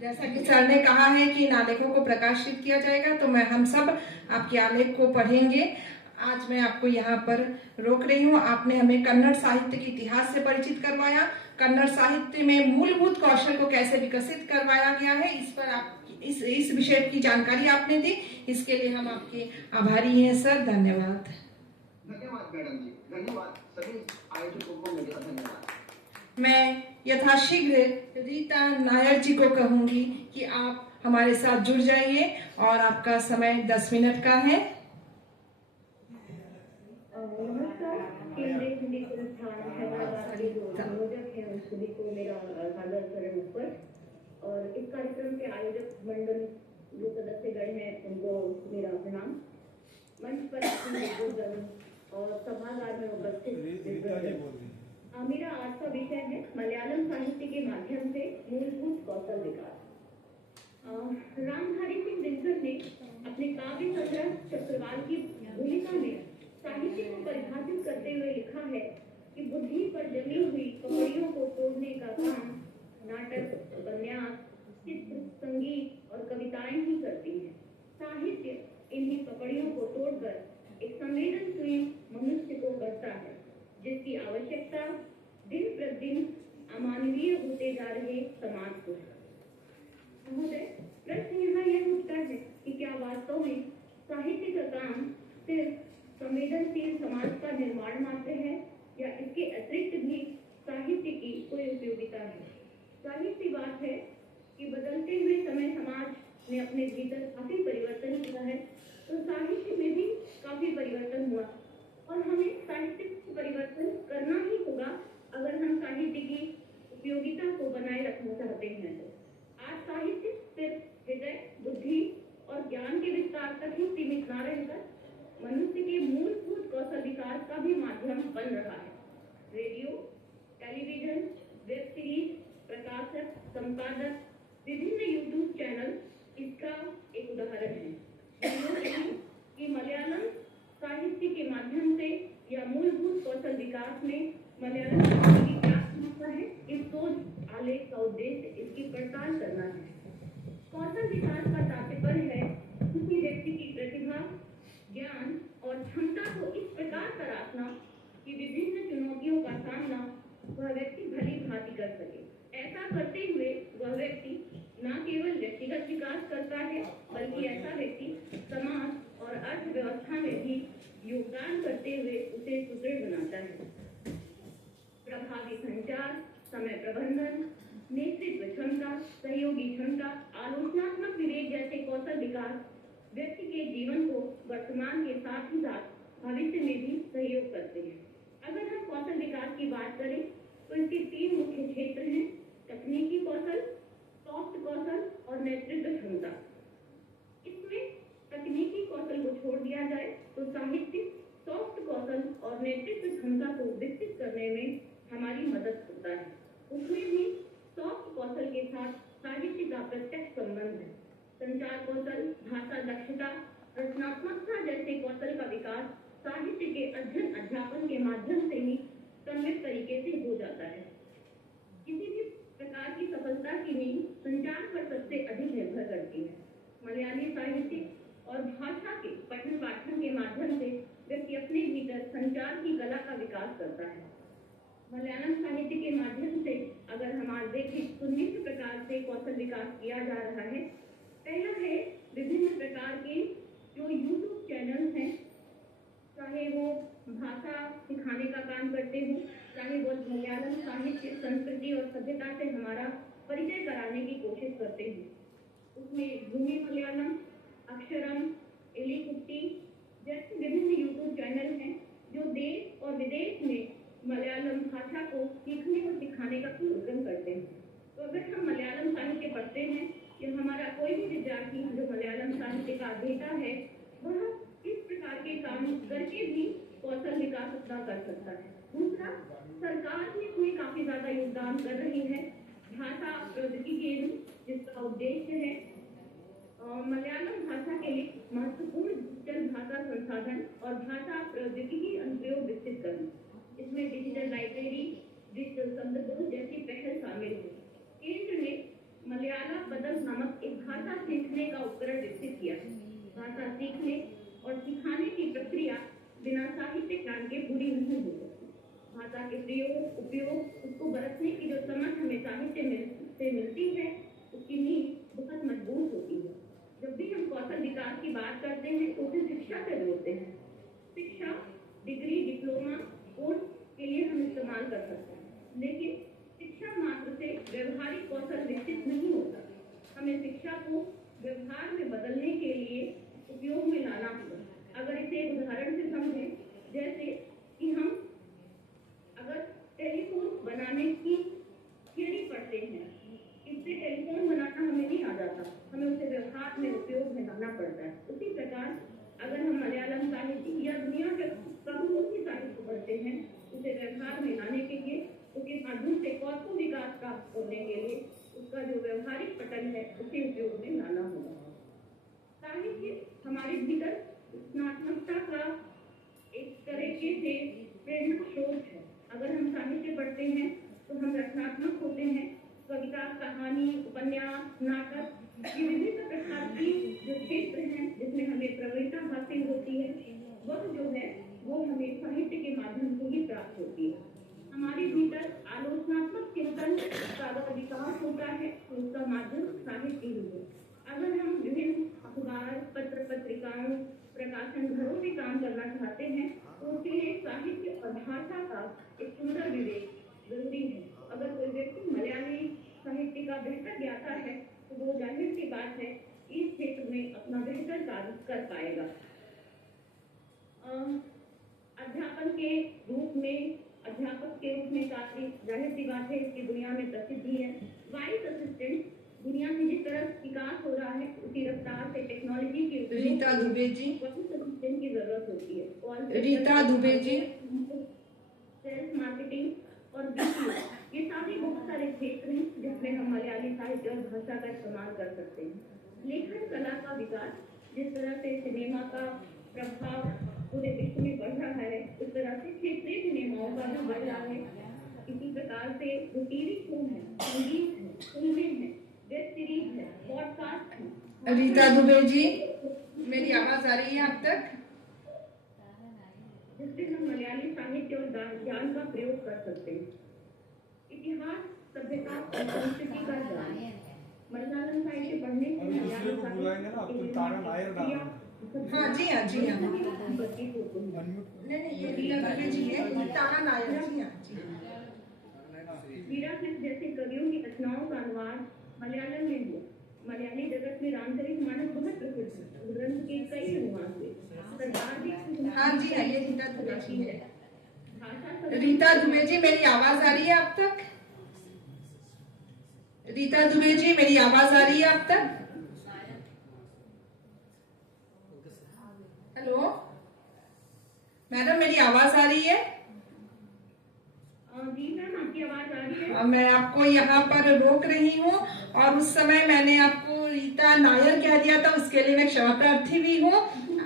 जैसा कि सर ने कहा है कि इन आलेखों को प्रकाशित किया जाएगा, तो हम सब आपके आलेख को पढ़ेंगे। आज मैं आपको यहाँ पर रोक रही हूँ। आपने हमें कन्नड़ साहित्य के इतिहास से परिचित करवाया, कन्नड़ साहित्य में मूलभूत कौशल को कैसे विकसित करवाया गया है, इस पर आप इस विषय की जानकारी आपने दी। इसके लिए हम आपके आभारी हैं सर, धन्यवाद। धन्यवाद मैडम जी, धन्यवाद सभी आयोजकों को, मेरा धन्यवाद। मैं यथाशीघ्र रीता नायर जी को कहूंगी कि आप हमारे साथ जुड़ जाइए और आपका समय 10 मिनट का है। नमस्कार। केंद्रीय हिंदी संस्थान हैदराबाद के जो संयोजक हैं उन सभी को मेरा सादर चरण ऊपर, और इस कार्यक्रम के आयोजक मंडल जो सदस्यगण हैं उनको मेरा प्रणाम। मंच पर और सभागार में उपस्थित मेरा आज का विषय है मलयालम साहित्य के माध्यम से मूलभूत कौशल विकास। रामधारी सिंह दिनकर ने अपने काव्य संग्रह चक्रवाल की भूमिका में साहित्य को परिभाषित करते हुए लिखा है कि बुद्धि पर जमी हुई पकड़ियों को तोड़ने का काम नाटक, उपन्यास, चित्र, संगीत और कविताएं ही करती हैं। साहित्य इन्हीं पकड़ियों को तोड़कर एक संवेदनशील मनुष्य को गढ़ता है, जिसकी आवश्यकता दिन प्रतिदिन अमानवीय होते जा रहे समाज को। महोदय, प्रश्न यहाँ यह उठता है कि क्या वास्तव में साहित्य का काम सिर्फ संवेदनशील समाज का निर्माण मात्र है, या इसके अतिरिक्त भी साहित्य की कोई उपयोगिता है? जाहिर सी बात है कि बदलते हुए समय समाज ने अपने भीतर काफी परिवर्तन किया है, तो साहित्य में भी काफी परिवर्तन हुआ, और हमें साहित्य परिवर्तन करना ही होगा अगर हम साहित्य की उपयोगिता को बनाए रखना चाहते हैं। तो आज साहित्य सिर्फ हृदय, बुद्धि और ज्ञान के विस्तार तक ही सीमित न रहकर मनुष्य के मूलभूत कौशल विकास का भी माध्यम बन रहा है। रेडियो, टेलीविजन, वेब सीरीज, प्रकाशक, संपादक, विभिन्न यूट्यूब चैनल इसका एक उदाहरण है कि मलयालम साहित्य के माध्यम से या मूलभूत कौशल विकास में मलयालम साहित्य की क्या भूमिका है, इस शोध आलेख का उद्देश्य इसकी पड़ताल करना है। कौशल विकास का तात्पर्य है किसी व्यक्ति की प्रतिभा, ज्ञान और क्षमता को इस प्रकार तराशना कि विभिन्न चुनौतियों का सामना वह व्यक्ति भली भांति कर सके। ऐसा करते हुए वह व्यक्ति न केवल व्यक्तिगत विकास करता है, बल्कि ऐसा व्यक्ति समाज और अर्थव्यवस्था में भी योगदान करते हुए उसे सुदृढ़ बनाता है। प्रभावी संचार, समय प्रबंधन, नेतृत्व क्षमता, सहयोगी क्षमता, आलोचनात्मक विवेक जैसे कौशल विकास व्यक्ति के जीवन को वर्तमान के साथ ही साथ भविष्य में भी सहयोग करते हैं। अगर हम कौशल विकास की बात करें तो इसके 3 मुख्य क्षेत्र हैं: तकनीकी कौशल, सॉफ्ट कौशल और नेतृत्व क्षमता। इसमें तकनीकी कौशल को छोड़ दिया जाए तो साहित्य सॉफ्ट कौशल और नेतृत्व क्षमता को विकसित करने में हमारी मदद करता है। उसमें भी सॉफ्ट कौशल के साथ साहित्य का प्रत्यक्ष संबंध है। संचार कौशल, भाषा दक्षता, रचनात्मकता जैसे कौशल का विकास साहित्य के अध्ययन अध्यापन के माध्यम से ही सम्यक तरीके से हो जाता है। किसी भी प्रकार की सफलता की नींव संचार पर सबसे अधिक निर्भर करती है। मलयाली साहित्य और भाषा के पठन पाठन के माध्यम से व्यक्ति अपने भीतर संचार की कला का विकास करता है। मलयालम साहित्य के माध्यम से अगर हम आज देखें तो निम्न प्रकार से कौशल विकास किया जा रहा है। पहला है विभिन्न प्रकार के जो यूट्यूब चैनल्स हैं, चाहे वो भाषा सिखाने का काम करते हो, चाहे वो मलयालम साहित्य, संस्कृति और सभ्यता से हमारा परिचय कराने की कोशिश करते हैं। उसमें भूमि मलयालम, अक्षरम, एलिकुट्टी जैसे विभिन्न करके पढ़ते हैं कि हमारा कोई भी विद्यार्थी जो मलयालम साहित्य का अध्येता है वह इस प्रकार के काम करके भी कौशल विकास अपना कर सकता है। दूसरा, सरकार भी इसमें काफी ज्यादा योगदान कर रही है। भाषा प्रौद्योगिकी केंद्र, जिसका उद्देश्य है मलयालम भाषा के लिए महत्वपूर्ण डिजिटल भाषा संसाधन और भाषा प्रौद्योगिकी अनुप्रयोग विकसित करना। इसमें डिजिटल लाइब्रेरी, डिजिटल संदर्भ जैसी पहल शामिल है। केंद्र ने मलयाला बदल नामक एक भाषा सीखने का उपकरण विकसित किया है। भाषा सीखने और सिखाने की प्रक्रिया बिना साहित्य ज्ञान के पूरी नहीं हो सकती। भाषा के प्रयोग, उपयोग, उसको बरतने की जो समझ हमें साहित्य से मिलती है, उसकी नींव बहुत मजबूत होती है। जब भी हम कौशल विकास की बात करते हैं तो उसे शिक्षा से जोड़ते हैं। शिक्षा डिग्री, डिप्लोमा कोर्स के लिए हम इस्तेमाल कर सकते हैं, लेकिन शिक्षा मात्र से व्यवहारिक कौशल विकसित नहीं होता। हमें शिक्षा को व्यवहार में बदलने के लिए उपयोग में लाना होगा। अगर इसे एक उदाहरण से समझें, जैसे कि हम अगर टेलीफोन बनाने की थियरी पढ़ते हैं, इससे टेलीफोन बनाना हमें नहीं आ जाता, हमें उसे व्यवहार में उपयोग में लाना पड़ता है। उसी प्रकार अगर हम मलयालम साहित्य या दुनिया के बहुमुखी साहित्य पढ़ते हैं, उसे व्यवहार में लाने के लिए, उसके माध्यम से कौशल विकास प्राप्त करने के लिए उसका जो व्यवहारिक पठन है उसे उपयोग में लाना होगा। साहित्य हमारे भीतर रचनात्मकता का एक तरीके से प्रेरणा स्रोत है। अगर हम साहित्य पढ़ते हैं तो हम रचनात्मक होते हैं। कविता, कहानी, उपन्यास, नाटक, ये विभिन्न प्रकार की जो क्षेत्र हैं जिसमें हमें प्रवीणता हासिल होती है, वह जो है वो हमें साहित्य के माध्यम से ही प्राप्त होती है। हमारे भीतर आलोचनात्मक चिंतन का विकास होता है तो उसका माध्यम साहित्य ही है। अगर हम विभिन्न अखबार, पत्र पत्रिकाओं, प्रकाशन घरों में काम करना चाहते हैं तो उसके लिए साहित्य और भाषा का एक सुंदर विवेक जरूरी है। अगर कोई व्यक्ति मलयाली साहित्य का बेहतर ज्ञाता है तो वो जाहिर सी बात है इस क्षेत्र में अपना बेहतर कार्य कर पाएगा। अध्यापक के रूप में काफी जाहिर सी बात है, इसकी दुनिया में प्रसिद्धि है। वाइस असिस्टेंट दुनिया में जिस तरह विकास हो रहा है उसी रफ्तार से टेक्नोलॉजी की रीता दुबे जी, वाइस असिस्टेंट की जरूरत होती है। रीता दुबे जी, सेल्स मार्केटिंग और बीपीओ, ये सारे बहुत सारे क्षेत्र हैं जिसमें हम मलयाली साहित्य और भाषा का इस्तेमाल कर सकते हैं। लेखन कला का विकास, जिस तरह से सिनेमा का प्रभाव पूरे विश्व में बढ़ रहा है, उस तरह से क्षेत्रीय सिनेमाओं का भी बढ़ रहा है। इसी प्रकार से जो टीवी शो है, संगीत है, फिल्में हैं, वेब सीरीज है, पॉडकास्ट है। रीता दुबे जी, मेरी आवाज आ रही है आप तक? जिससे हम मलयाली साहित्य और ज्ञान का प्रयोग कर सकते हैं। इतिहास, सभ्यता और संस्कृति का ज्ञान, मलयालम साहित्य पढ़ने से मलयाली साहित्य हाँ जी, हाँ जी, हाँ। नहीं, ये रीता दुबे जी है, तारा नायर जी, हाँ जी। हीराक्लिस जैसे कवियों की रचनाओं का अनुवाद मलयालम में हुआ। मलयाली जगत में रामचरितमानस बहुत प्रसिद्ध है। ग्रंथ के कई अनुवाद हुए। सरकार भी हाँ जी, हाँ, ये रीता दुबे जी है। भाषा रीता दुबे जी, मेरी आवाज आ रही है आप तक? रीता दुबे जी, मेरी आवाज आ रही है आप तक? हेलो मैडम, मेरी आवाज आ रही है? जी मैम, आपकी आवाज आ रही है। मैं आपको यहाँ पर रोक रही हूँ और उस समय मैंने आपको रीता नायर कह दिया था, उसके लिए मैं क्षमा प्रार्थी भी हूँ।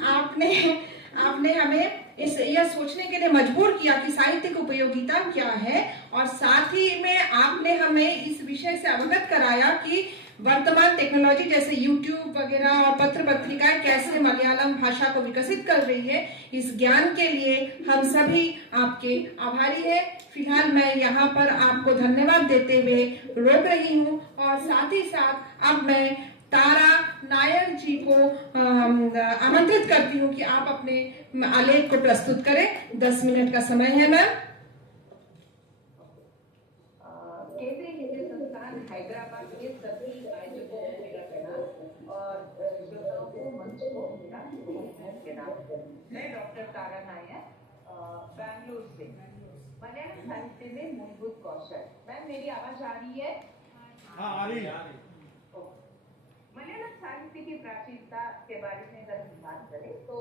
आपने हमें यह सोचने के लिए मजबूर किया कि साहित्य की उपयोगिता क्या है, और साथ ही में आपने हमें इस विषय से अवगत कराया कि वर्तमान टेक्नोलॉजी जैसे यूट्यूब वगैरह और पत्र पत्रिकाएं कैसे मलयालम भाषा को विकसित कर रही है। इस ज्ञान के लिए हम सभी आपके आभारी हैं। फिलहाल मैं यहाँ पर आपको धन्यवाद देते हुए रोक रही हूँ, और साथ ही साथ अब मैं तारा नायर जी को आमंत्रित करती हूँ कि आप अपने आलेख को प्रस्तुत करें। 10 मिनट का समय है मैम। केंद्रीय हिंदी संस्थान हैदराबाद के सभी आयोजकों को मेरा प्रणाम और श्रोताओं को मंच को मेरा प्रणाम। मैं डॉक्टर तारा नायर, बैंगलोर से। मलयालम साहित्य में मूलभूत कौशल। मैम, मेरी आवाज आ रही है? हाँ, आ रही है। मलयालम साहित्य की प्राचीनता के बारे में अगर हम बात करें तो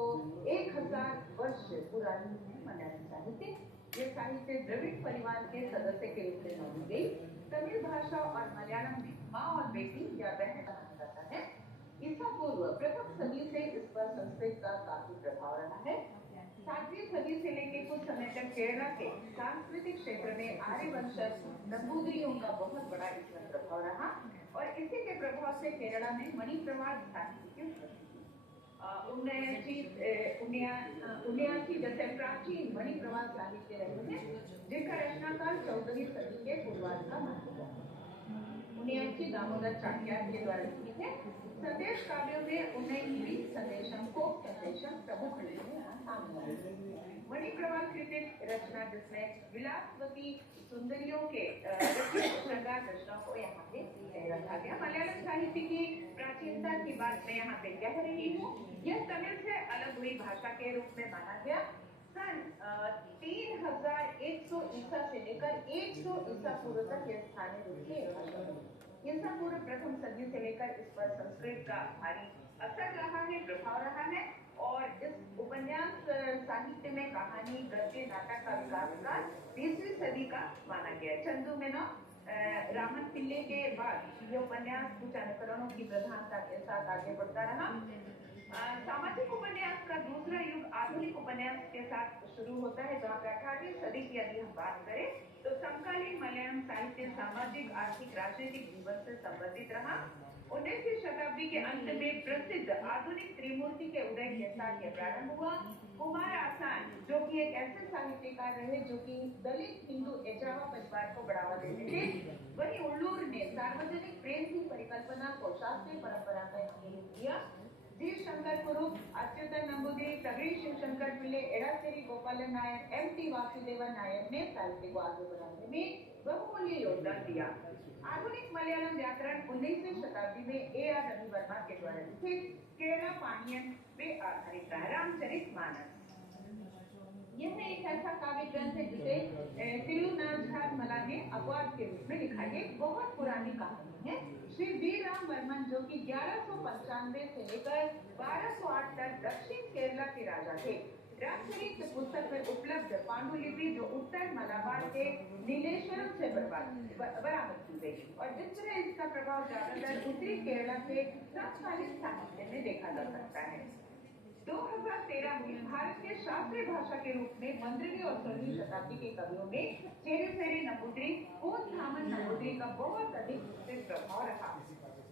1000 वर्ष पुरानी है मलयालम साहित्य। ये साहित्य द्रविड़ परिवार के सदस्य के रूप में मानी गई। तमिल भाषा और मलयालम में माँ और बेटी या बहन कहा जाता है। ईसा पूर्व प्रथम सदी से इस पर संस्कृत का काफी प्रभाव रहा है। 7वीं सदी से लेकर कुछ समय तक केरला के सांस्कृतिक क्षेत्र में आर्यवंशज नंबूदिरियों का बहुत बड़ा इसमें प्रभाव रहा और इसी के प्रभाव से केरला में मणिप्रवाल साहित्य की उत्पत्ति उन्यासी जैसे प्राचीन मणिप्रवाल साहित्य रहे हैं जिनका रचनाकाल 14वीं सदी के पूर्वार्ध का माना जाता है। उन्यासी दामोदर चाक्यार के द्वारा लिखी है। संदेश काव्यों में 19वीं संदेशम को संदेशम प्रमुख सामने आई है। मणिप्रवाल कृतिक रचना जिसमें विलासवती सुंदरियों के श्रृंगार रचनाओं को यहाँ पे रखा गया। मलयालम साहित्य की प्राचीनता की बात मैं यहाँ पे कह रही हूँ। यह तमिल से अलग हुई भाषा के रूप में माना गया। सन 3100 ईसा से लेकर 100 ईसा पूर्व तक यह स्थानीय रूप से भाषा बनी। ईसा पूर्व प्रथम सदी से लेकर इस पर संस्कृत का भारी असर रहा है, प्रभाव रहा है और इस उपन्यास साहित्य में कहानी, गद्य, नाटक का विकास 20वीं सदी का माना गया है। चंदू मेनन, रामन पिल्ले के बाद ये उपन्यास कुछ अनुकरणों की प्रधानता के साथ आगे बढ़ता रहा। सामाजिक उपन्यास का दूसरा युग आधुनिक उपन्यास के साथ शुरू होता है, जहाँ पे 18वीं सदी की यदि हम बात करें तो समकालीन मलयालम साहित्य सामाजिक, आर्थिक, राजनीतिक जीवन से संबंधित रहा। 19वीं शताब्दी के अंत में प्रसिद्ध आधुनिक त्रिमूर्ति के उदय के साथ यह प्रारंभ हुआ। कुमार आसान जो कि एक ऐसे साहित्यकार रहे जो कि दलित हिंदू एजावा परिवार को बढ़ावा देते थे। वहीं उल्लूर ने सार्वजनिक प्रेम की परिकल्पना को शास्त्रीय परंपरा का अनुरूप किया। जी शंकर कुरुप, अच्युतन नंबूदिरी, तगड़ी शिवशंकर पिल्ले, एड़ाचेरी गोपालन नायर, M.T. वासुदेवन नायर ने साहित्य को आगे बढ़ाने में बहुमूल्य योगदान दिया। आधुनिक मलयालम व्याकरण 19वीं शताब्दी में A.R. रविवर्मा के द्वारा लिखित केरला पाणियन पे आधारित है। रामचरितमानस यह एक ऐसा काव्य ग्रंथ है जिसे तिरुनाझार मला ने अपवाद के रूप में लिखा है। एक बहुत पुरानी कहानी है। श्री वीर राम वर्मन जो कि 1195 से लेकर 1208 तक दक्षिण केरला के राजा थे। रामचरित पुस्तक में उपलब्ध पांडुलिपि जो उत्तर मलाबार के नीलेश्वरम से बरामद की गई और जिस तरह इसका प्रभाव ज्यादातर उत्तरी केरला के समकालीन साहित्य में देखा जा सकता है। 2013 में भारत के शास्त्रीय भाषा के रूप में 15वीं और 16वीं शताब्दी के कवियों में चेरुसेरी नंबूदिरी, कोथामन नंबूदिरी का बहुत अधिक प्रभाव रहा।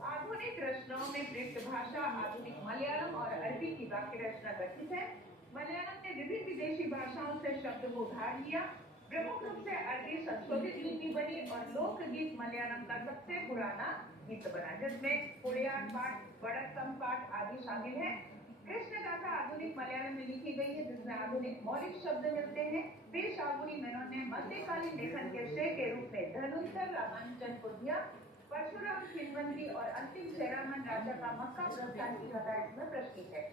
आधुनिक रचनाओं में वृत्त भाषा, आधुनिक मलयालम और अरबी की वाक्य रचना गठित है। मलयालम ने विभिन्न विदेशी भाषाओं से शब्द को उधार लिया। प्रमुख रूप से अरबी संशोधित लिपि बनी और लोकगीत मलयालम का सबसे पुराना गीत बना जिसमें पुड़ियार पाठ, बड़कम पाठ आदि शामिल है। कृष्ण गाथा आधुनिक मलयालम में लिखी गई है जिसमें आधुनिक मौलिक शब्द मिलते हैं। पी शाहपुरी मेनन ने मध्यकालीन लेखन के श्रेय के रूप में धनुंतर रामानुजन को दिया। परशुराम किंवदंती और अंतिम चेरामन राजा का मक्का प्रस्थान की कथा इसमें प्रस्तुत है।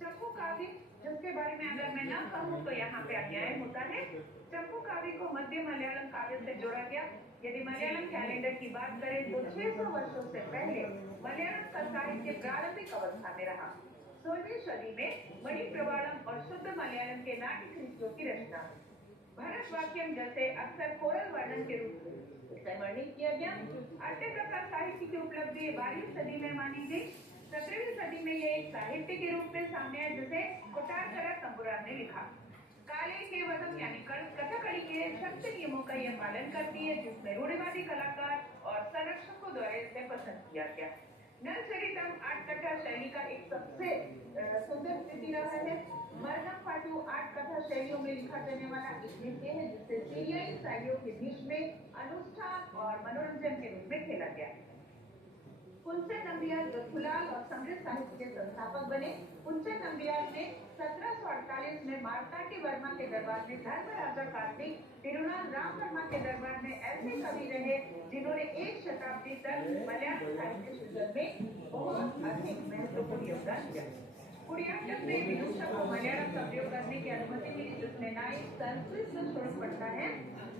चंपू काव्य जिसके बारे में अगर मैं न कहूँ तो यहाँ पे अन्याय होता है। चंपू काव्य को मध्य मलयालम काव्य से जोड़ा गया। यदि मलयालम कैलेंडर की बात करें तो 600 वर्षों से पहले मलयालम का साहित्य प्रारंभिक अवस्था में रहा। 16वीं सदी में मणिप्रवालम और शुद्ध मलयालम के नाट्य कृतियों की रचना भरतवाक्यम जैसे अक्सर कोरल वर्णन के रूप में वर्णित किया गया। अट्ठकथा साहित्य की उपलब्धि 12वीं सदी में मानी गई। 17वीं सदी में यह एक साहित्य के रूप में सामने आया जिसे कोटारकरा तंबुरान ने लिखा। काले के वदम यानी कथकली के सख्त नियमों का यह पालन करती है जिसमें रूढ़िवादी कलाकार और संरक्षकों द्वारा इसे पसंद किया गया। नलचरितम 8 कथा शैली का एक सबसे सुंदर कृति रहा है। मरनम पाटू 8 कथा शैलियों में लिखा जाने वाला एक नृत्य है जिससे सीरियाई शैलियों के बीच में अनुष्ठान और मनोरंजन के रूप में खेला गया। कुंचन नंबियार जो खुलाल और समृद्ध साहित्य के संस्थापक बने। कुंचन नंबियार ने 1748 में मार्तांडी वर्मा के दरबार में धर्मराजा कार्तिक, तिरुनाल राम वर्मा के दरबार में ऐसे कवि रहे जिन्होंने एक शताब्दी तक मलयालम साहित्य सृजन में बहुत अधिक महत्वपूर्ण योगदान दिया। कुड़ियाट्टम में विदूषक को मलयालम का प्रयोग करने की अनुमति मिली जिसमें सेनाई संस्कृत से छोड़ पड़ता है।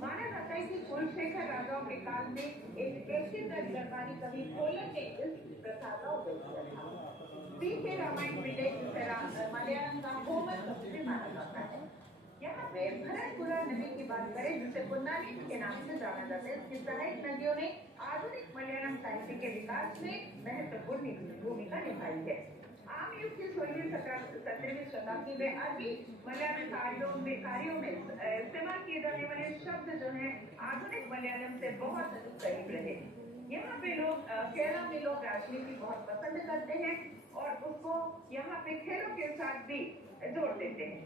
माना जाता है कि कुलशेखर राजाओं के काल में एक प्रसिद्ध दरबारी कवि कोलन ने इस प्रथा का उल्लेख किया था। पीके रामायण विलेज मलयालम का होमर सबसे माना जाता है। यहाँ पे भरतपुरा नदी की बात करें जिसे पुन्नानी के नाम से जाना जाता है। इसकी सहायक नदियों ने आधुनिक मलयालम साहित्य के विकास में महत्वपूर्ण भूमिका निभाई है। आम युग की 16वीं-17वीं शताब्दी में अरबी मलयालम कार्यों में इस्तेमाल किए जाने वाले शब्द जो हैं आधुनिक मलयालम से बहुत अधिक करीब रहे। यहाँ पे लोग केरला में लोग राजनीति बहुत पसंद करते हैं और उसको यहाँ पे खेलों के साथ भी जोड़ देते हैं।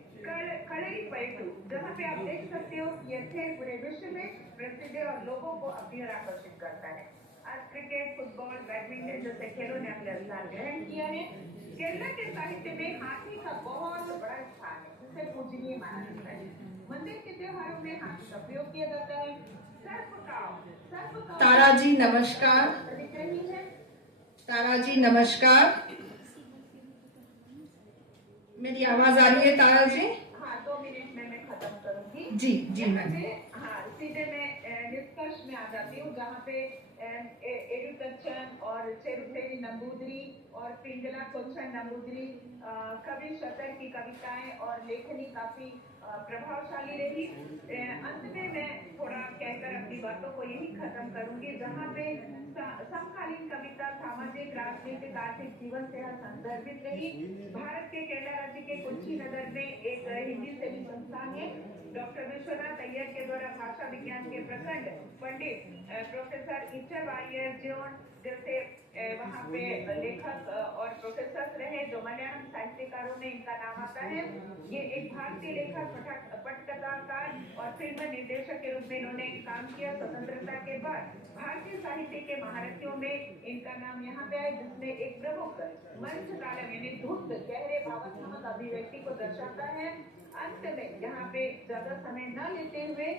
कलरी पैटू जहाँ पे आप देख सकते हो ये खेल पूरे विश्व में प्रसिद्ध है और लोगों को अपनी ओर आकर्षित करता है। आज क्रिकेट, फुटबॉल, बैडमिंटन जैसे खेलों ने अपना स्थान ग्रहण किया है। केरला के साहित्य में हाथी का बहुत बड़ा स्थान है जिसे पूजनीय माना जाता है। मंदिर के त्योहारों में हाथी का प्रयोग किया जाता है। तारा जी नमस्कार। तारा जी नमस्कार, मेरी आवाज आ रही है तारा जी? हाँ, 2 मिनट में मैं खत्म करूंगी। जी मैम। हाँ, सीधे मैं निष्कर्ष में आ जाती हूँ जहाँ पे एडुकच्चन और चेरुपेरी नंबूदरी और पिंगला कोचन नंबूदरी कवि शतर की कविताएं और लेखनी काफी प्रभावशाली रही। अंत में मैं थोड़ा कहकर अपनी बातों को यही खत्म करूंगी जहाँ पे समकालीन कविता सामाजिक, राजनीतिक, आर्थिक जीवन से संदर्भित रही। भारत के केरला राज्य के कोच्चि नगर में एक हिंदी सेवी संस्थान है। डॉक्टर विश्वनाथ अय्यर के द्वारा भाषा विज्ञान के प्रखंड पंडित प्रोफेसर इचर वारियर जोन जैसे वहाँ पे लेखक और प्रोफेसर रहे जो मलयालम साहित्यकारों में इनका नाम आता है। ये एक भारतीय लेखक, पटकथाकार और फिल्म निर्देशक के रूप में इन्होंने काम किया। स्वतंत्रता के बाद भारतीय साहित्य के महारथियों में इनका नाम यहाँ पे आया जिसमें एक प्रमुख मंच कालम यानी धुंध गहरे भावनात्मक अभिव्यक्ति को दर्शाता है। अंत में यहाँ पे ज्यादा समय न लेते हुए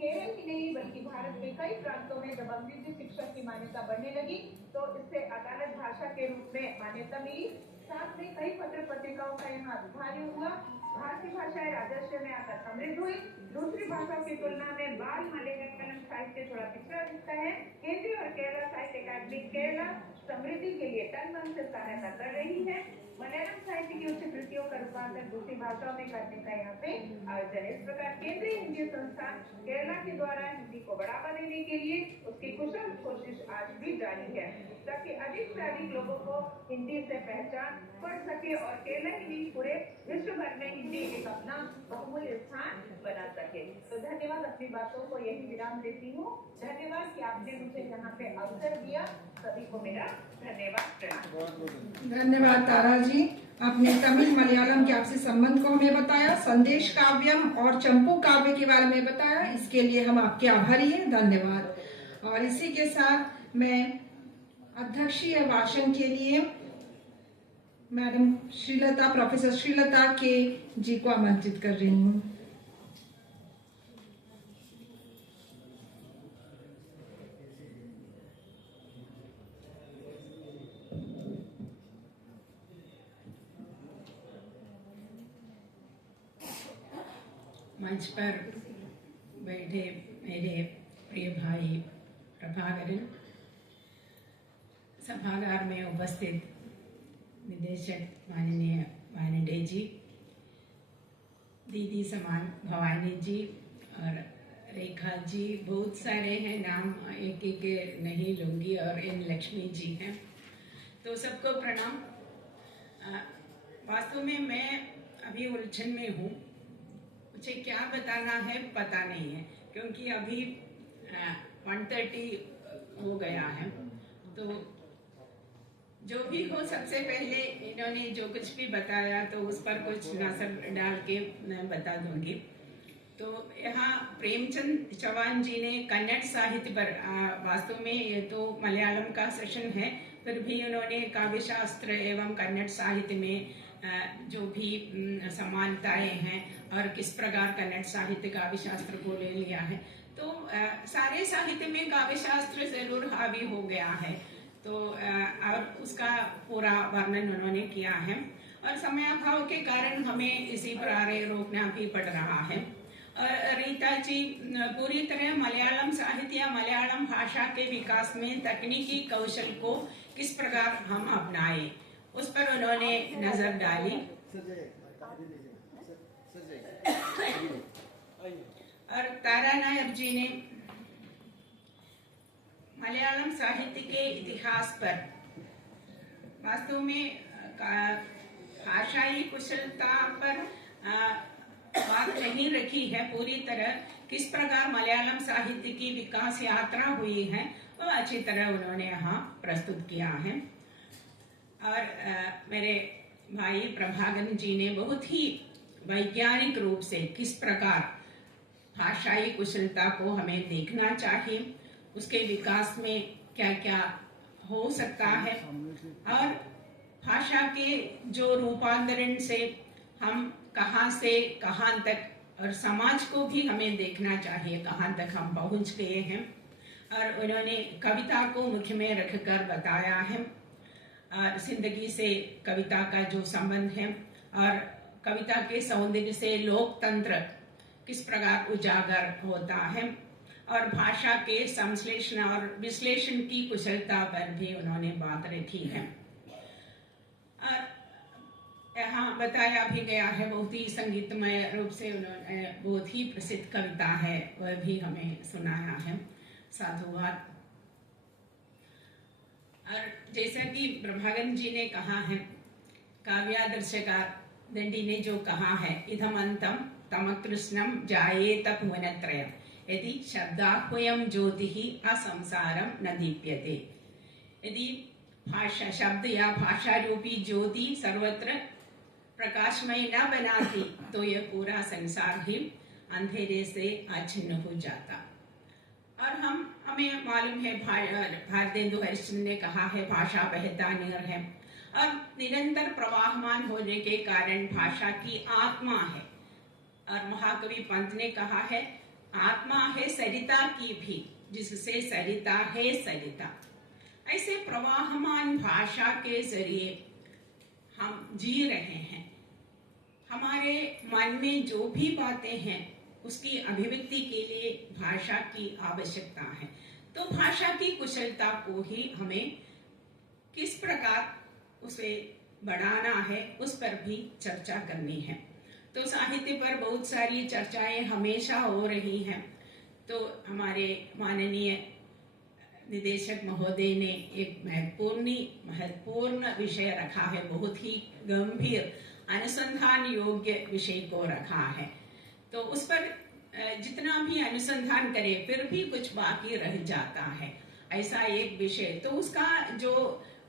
केरल ही नहीं बल्कि भारत के कई प्रांतों में जब अंग्रेजी शिक्षा की मान्यता बढ़ने लगी तो इससे अदालत भाषा के रूप में मान्यता मिली। साथ में कई पत्र पत्रिकाओं का यहाँ अभिभाज्य हुआ। भारतीय भाषाएं राजस्व में आकर समृद्ध हुई। दूसरी भाषाओं की तुलना में बाल मलयालम साहित्य थोड़ा पिछड़ा दिखता है। केंद्रीय और केरला साहित्य अकादमी केरला समृद्धि के लिए तन मन से सहायता कर रही है। मलयालम साहित्य की उच्च कृतियों का रूपांतर दूसरी भाषाओं में करने का यहाँ पे आयोजन है। इस प्रकार केंद्रीय हिंदी संस्थान केरला के द्वारा हिंदी को बढ़ावा देने के लिए उसकी कुशल कोशिश आज भी जारी है ताकि अधिक से अधिक लोगों को हिंदी से पहचान बढ़ सके और केरला ही नहीं पूरे विश्व भर में हिंदी एक अपना बहुमूल्य स्थान बना सके। तो धन्यवाद, अपनी बातों को यही विराम देती हूँ। धन्यवाद कि आपने मुझे यहाँ पे अवसर दिया। सभी को मेरा धन्यवाद। धन्यवाद तारा जी, आपने तमिल मलयालम के आपसी संबंध को हमें बताया, संदेश काव्यम और चंपू काव्य के बारे में बताया। इसके लिए हम आपके आभारी हैं। धन्यवाद। और इसी के साथ मैं अध्यक्षीय भाषण के लिए मैडम श्रीलता, प्रोफेसर श्रीलता के जी को आमंत्रित कर रही हूँ। मंच पर बैठे मेरे प्रिय भाई प्रभाकरन, सभागार में उपस्थित निदेशक माननीय वानिडे जी, दीदी समान भवानी जी और रेखा जी, बहुत सारे हैं नाम, एक एक नहीं लूँगी, और इन लक्ष्मी जी हैं, तो सबको प्रणाम। वास्तव में मैं अभी उलझन में हूँ, मुझे क्या बताना है पता नहीं है क्योंकि अभी 1:30 हो गया है। तो जो भी हो, सबसे पहले इन्होंने जो कुछ भी बताया तो उस पर कुछ नजर डाल के मैं बता दूंगी। तो यहाँ प्रेमचंद चौहान जी ने कन्नड़ साहित्य पर, वास्तव में ये तो मलयालम का सेशन है, फिर भी उन्होंने काव्य शास्त्र एवं कन्नड़ साहित्य में जो भी समानताएं हैं और किस प्रकार कन्नड़ साहित्य काव्य शास्त्र को ले लिया है, तो सारे साहित्य में काव्य शास्त्र जरूर हावी हो गया है, तो और उसका पूरा वर्णन उन्होंने किया है। और समयाभाव के कारण हमें इसी पर आगे रोकना भी पड़ रहा है। रीता जी पूरी तरह मलयालम साहित्य या मलयालम भाषा के विकास में तकनीकी कौशल को किस प्रकार हम अपनाएं, उस पर उन्होंने नजर डाली। और तारा नायर जी ने मलयालम साहित्य के इतिहास पर वास्तव में भाषाई कुशलता पर बात नहीं रखी है पूरी तरह। किस प्रकार मलयालम साहित्य की विकास यात्रा हुई है वो अच्छी तरह उन्होंने यहाँ प्रस्तुत किया है। और मेरे भाई प्रभागन जी ने बहुत ही वैज्ञानिक रूप से किस प्रकार भाषाई कुशलता को हमें देखना चाहिए, उसके विकास में क्या क्या हो सकता है, और भाषा के जो रूपांतरण से हम कहाँ से कहाँ तक, और समाज को भी हमें देखना चाहिए कहाँ तक हम पहुँच गए हैं। और उन्होंने कविता को मुख्य में रखकर बताया है और जिंदगी से कविता का जो संबंध है और कविता के सौंदर्य से लोकतंत्र किस प्रकार उजागर होता है, और भाषा के संश्लेषण और विश्लेषण की कुशलता पर भी उन्होंने बात रखी है। और यहाँ बताया भी गया है बहुत ही संगीतमय रूप से उन्होंने बहुत ही प्रसिद्ध कविता है वह भी हमें सुनाया है। साधुवाद। और जैसा कि प्रभागन जी ने कहा है, काव्यादर्शका दंडी ने जो कहा है, इदमंतम तमकृष्णम जायेत भुवनत्रयम् यदि शब्दाह्वयं ज्योतिः असंसारम न दीप्यते। यदि भाषा शब्द या भाषा रूपी ज्योति सर्वत्र प्रकाशमय न बनाती तो यह पूरा संसार ही अंधेरे से आच्छिन्न हो जाता। और हमें मालूम है भारतेंदु हरिश्चंद्र ने कहा है भाषा बहता नीर है, और निरंतर प्रवाहमान होने के कारण भाषा की आत्मा है। और महाकवि पंत ने कहा है आत्मा है सरिता की भी, जिससे सरिता है सरिता। ऐसे प्रवाहमान भाषा के जरिए हम जी रहे हैं। हमारे मन में जो भी बातें हैं उसकी अभिव्यक्ति के लिए भाषा की आवश्यकता है। तो भाषा की कुशलता को ही हमें किस प्रकार उसे बढ़ाना है उस पर भी चर्चा करनी है। तो साहित्य पर बहुत सारी चर्चाएं हमेशा हो रही हैं। तो हमारे माननीय निदेशक महोदय ने एक महत्वपूर्ण विषय रखा है, बहुत ही गंभीर अनुसंधान योग्य विषय को रखा है। तो उस पर जितना भी अनुसंधान करे फिर भी कुछ बाकी रह जाता है, ऐसा एक विषय। तो उसका जो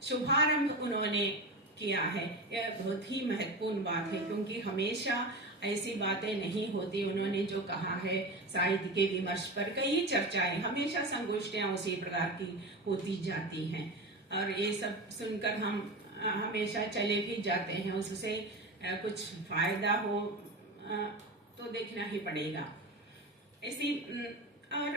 शुभारंभ उन्होंने किया है यह बहुत ही महत्वपूर्ण बात है, क्योंकि हमेशा ऐसी बातें नहीं होती। उन्होंने जो कहा है साहित्य के विमर्श पर कई चर्चाएं, हमेशा संगोष्ठियां उसी प्रकार की होती जाती हैं, और ये सब सुनकर हम हमेशा चले भी जाते हैं। उससे कुछ फायदा हो तो देखना ही पड़ेगा। ऐसी और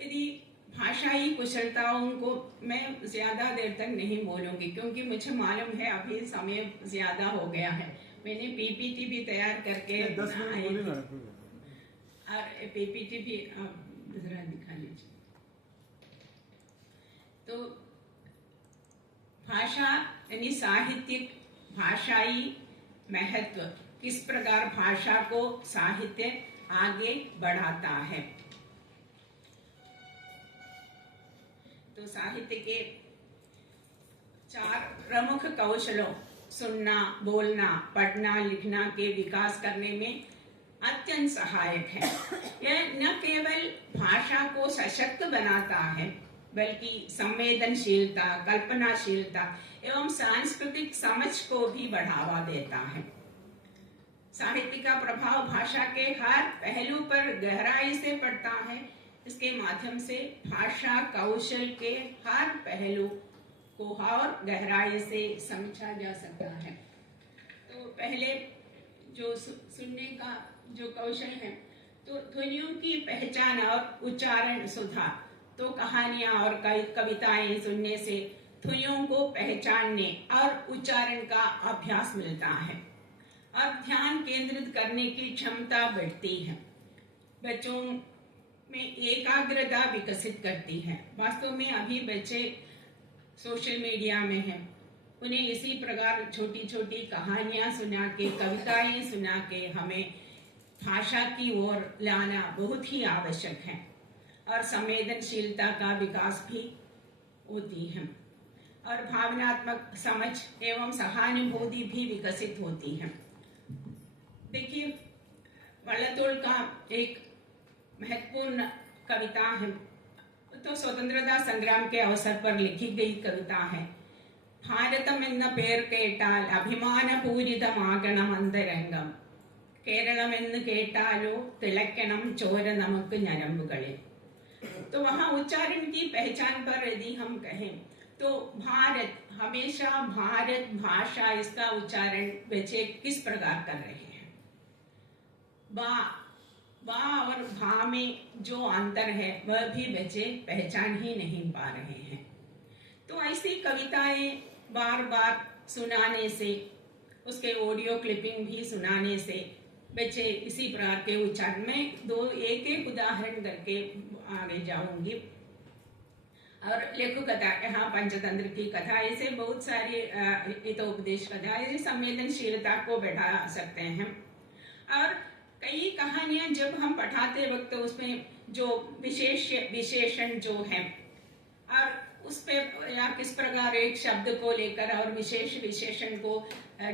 यदि भाषाई कुशलताओं को मैं ज्यादा देर तक नहीं बोलूंगी, क्योंकि मुझे मालूम है अभी समय ज्यादा हो गया है। मैंने पीपीटी भी तैयार करके और पीपीटी भी जरा दिखा लीजिए। तो भाषा यानी साहित्यिक भाषाई महत्व, किस प्रकार भाषा को साहित्य आगे बढ़ाता है। तो साहित्य के 4 प्रमुख कौशलों सुनना, बोलना, पढ़ना, लिखना के विकास करने में अत्यंत सहायक है। यह न केवल भाषा को सशक्त बनाता है बल्कि संवेदनशीलता, कल्पनाशीलता एवं सांस्कृतिक समझ को भी बढ़ावा देता है। साहित्य का प्रभाव भाषा के हर पहलू पर गहराई से पड़ता है। इसके माध्यम से भाषा कौशल के हर पहलू को और गहराई से समझा जा सकता है। तो पहले जो सुनने का जो कौशल है, तो ध्वनियों की पहचान और उच्चारण सुधार। तो कहानियां और कविताएं सुनने से ध्वनियों को पहचानने और उच्चारण का अभ्यास मिलता है और ध्यान केंद्रित करने की क्षमता बढ़ती है। बच्चों में एकाग्रता विकसित करती है। वास्तव में अभी बच्चे सोशल मीडिया में हैं, उन्हें इसी प्रकार छोटी छोटी कहानियां सुना के, कविताएं सुना के हमें भाषा की ओर लाना बहुत ही आवश्यक है और संवेदनशीलता का विकास भी होती है और भावनात्मक समझ एवं सहानुभूति भी विकसित होती है। देखिए, वल्लतोड़ का एक महत्वपूर्ण कविता है, तो स्वतंत्रता संग्राम के अवसर पर लिखी गई कविता है। भारतम एन्न पेर केटाल अभिमानपूरितमागणम अंतरंगम, केरलम एन्न केटालो तिलक्कणम चोर नमक नरंबुगले। तो वहाँ उच्चारण की पहचान पर यदि हम कहें तो भारत, हमेशा भारत भाषा, इसका उच्चारण बच्चे किस प्रकार कर रहे हैं। बा और भा में जो अंतर है वह भी बच्चे पहचान ही नहीं पा रहे हैं। तो ऐसी कविताएं बार बार सुनाने से, उसके ऑडियो क्लिपिंग भी सुनाने से बच्चे इसी प्रकार के उच्चारण में एक एक उदाहरण करके आगे जाऊंगी। और लघु कथा, यहाँ पंचतंत्र की कथा, ऐसे बहुत सारी हितोपदेश कथा, ऐसी संवेदनशीलता को बढ़ा सकते हैं। और कई कहानियां जब हम पढ़ाते वक्त उसमें जो विशेषण जो है और उस पे या किस प्रकार एक शब्द को लेकर और विशेषण को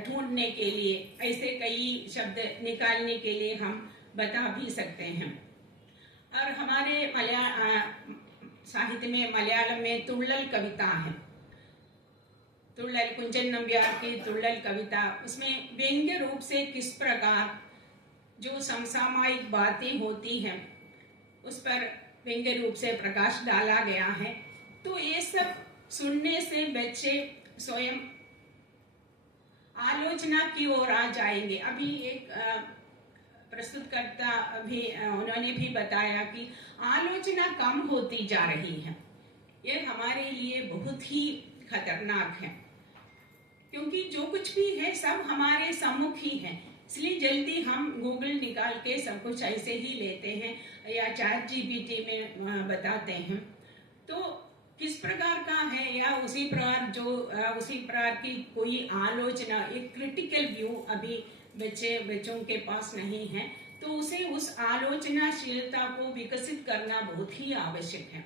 ढूंढने के लिए ऐसे कई शब्द निकालने के लिए हम बता भी सकते हैं। और हमारे साहित्य में, मलयालम में तुள்ளल कविता है, तुள்ளल, कुंजन नंबियार की तुள்ளल कविता, उसमें व्यंग्य रूप से किस प्रकार जो समसामयिक बातें होती हैं उस पर व्यंग्य रूप से प्रकाश डाला गया है। तो ये सब सुनने से बच्चे स्वयं आलोचना की ओर आ जाएंगे। अभी एक प्रस्तुतकर्ता भी, उन्होंने भी बताया कि आलोचना कम होती जा रही है। ये हमारे लिए बहुत ही खतरनाक है, क्योंकि जो कुछ भी है सब हमारे सम्मुख ही है। इसलिए जल्दी हम गूगल निकाल के सब कुछ ऐसे ही लेते हैं या चैट जीपीटी में बताते हैं। तो किस प्रकार का है या उसी प्रकार की कोई आलोचना, एक क्रिटिकल व्यू अभी बच्चों के पास नहीं है, तो उसे उस आलोचनाशीलता को विकसित करना बहुत ही आवश्यक है।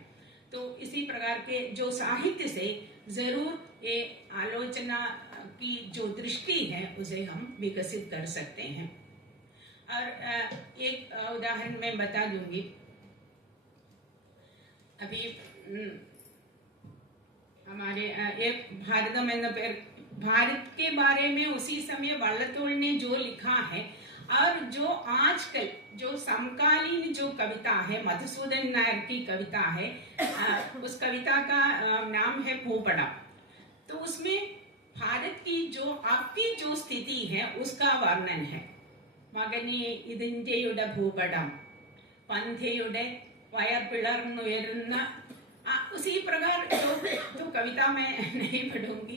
तो इसी प्रकार के जो साहित्य से जरूर ये आलोचना की जो दृष्टि है उसे हम विकसित कर सकते हैं। और एक उदाहरण मैं बता दूंगी। अभी हमारे एक भारत के बारे में उसी समय वल्लतोड़ ने जो लिखा है और जो आजकल जो समकालीन जो कविता है, मधुसूदन नायर की कविता है, उस कविता का नाम है भूपड़ा। तो उसमें भारत की जो आपकी जो स्थिति है उसका वर्णन है। मगने इदिंजेयुडे भूपടം, पंथेयुडे वयर पिलर्नुयरुन्न, उसी प्रकार जो कविता मैं नहीं पढ़ूंगी,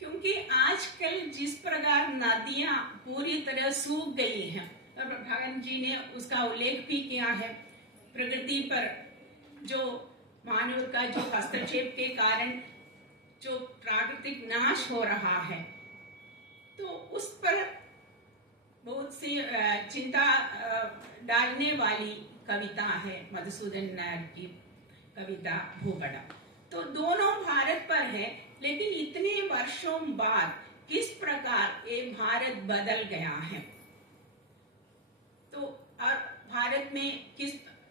क्योंकि आजकल जिस प्रकार नदियां पूरी तरह सूख गई हैं, और भगवान जी ने उसका उल्लेख भी किया है, प्रकृति पर जो मानव का जो हस्तक्षेप के कारण जो प्राकृतिक नाश हो रहा है, तो उस पर बहुत सी चिंता डालने वाली कविता है मधुसूदन नायर की कविता भूपड़ा। तो दोनों भारत पर है, लेकिन इतने वर्षों बाद किस प्रकार ये भारत बदल गया है। तो और भारत में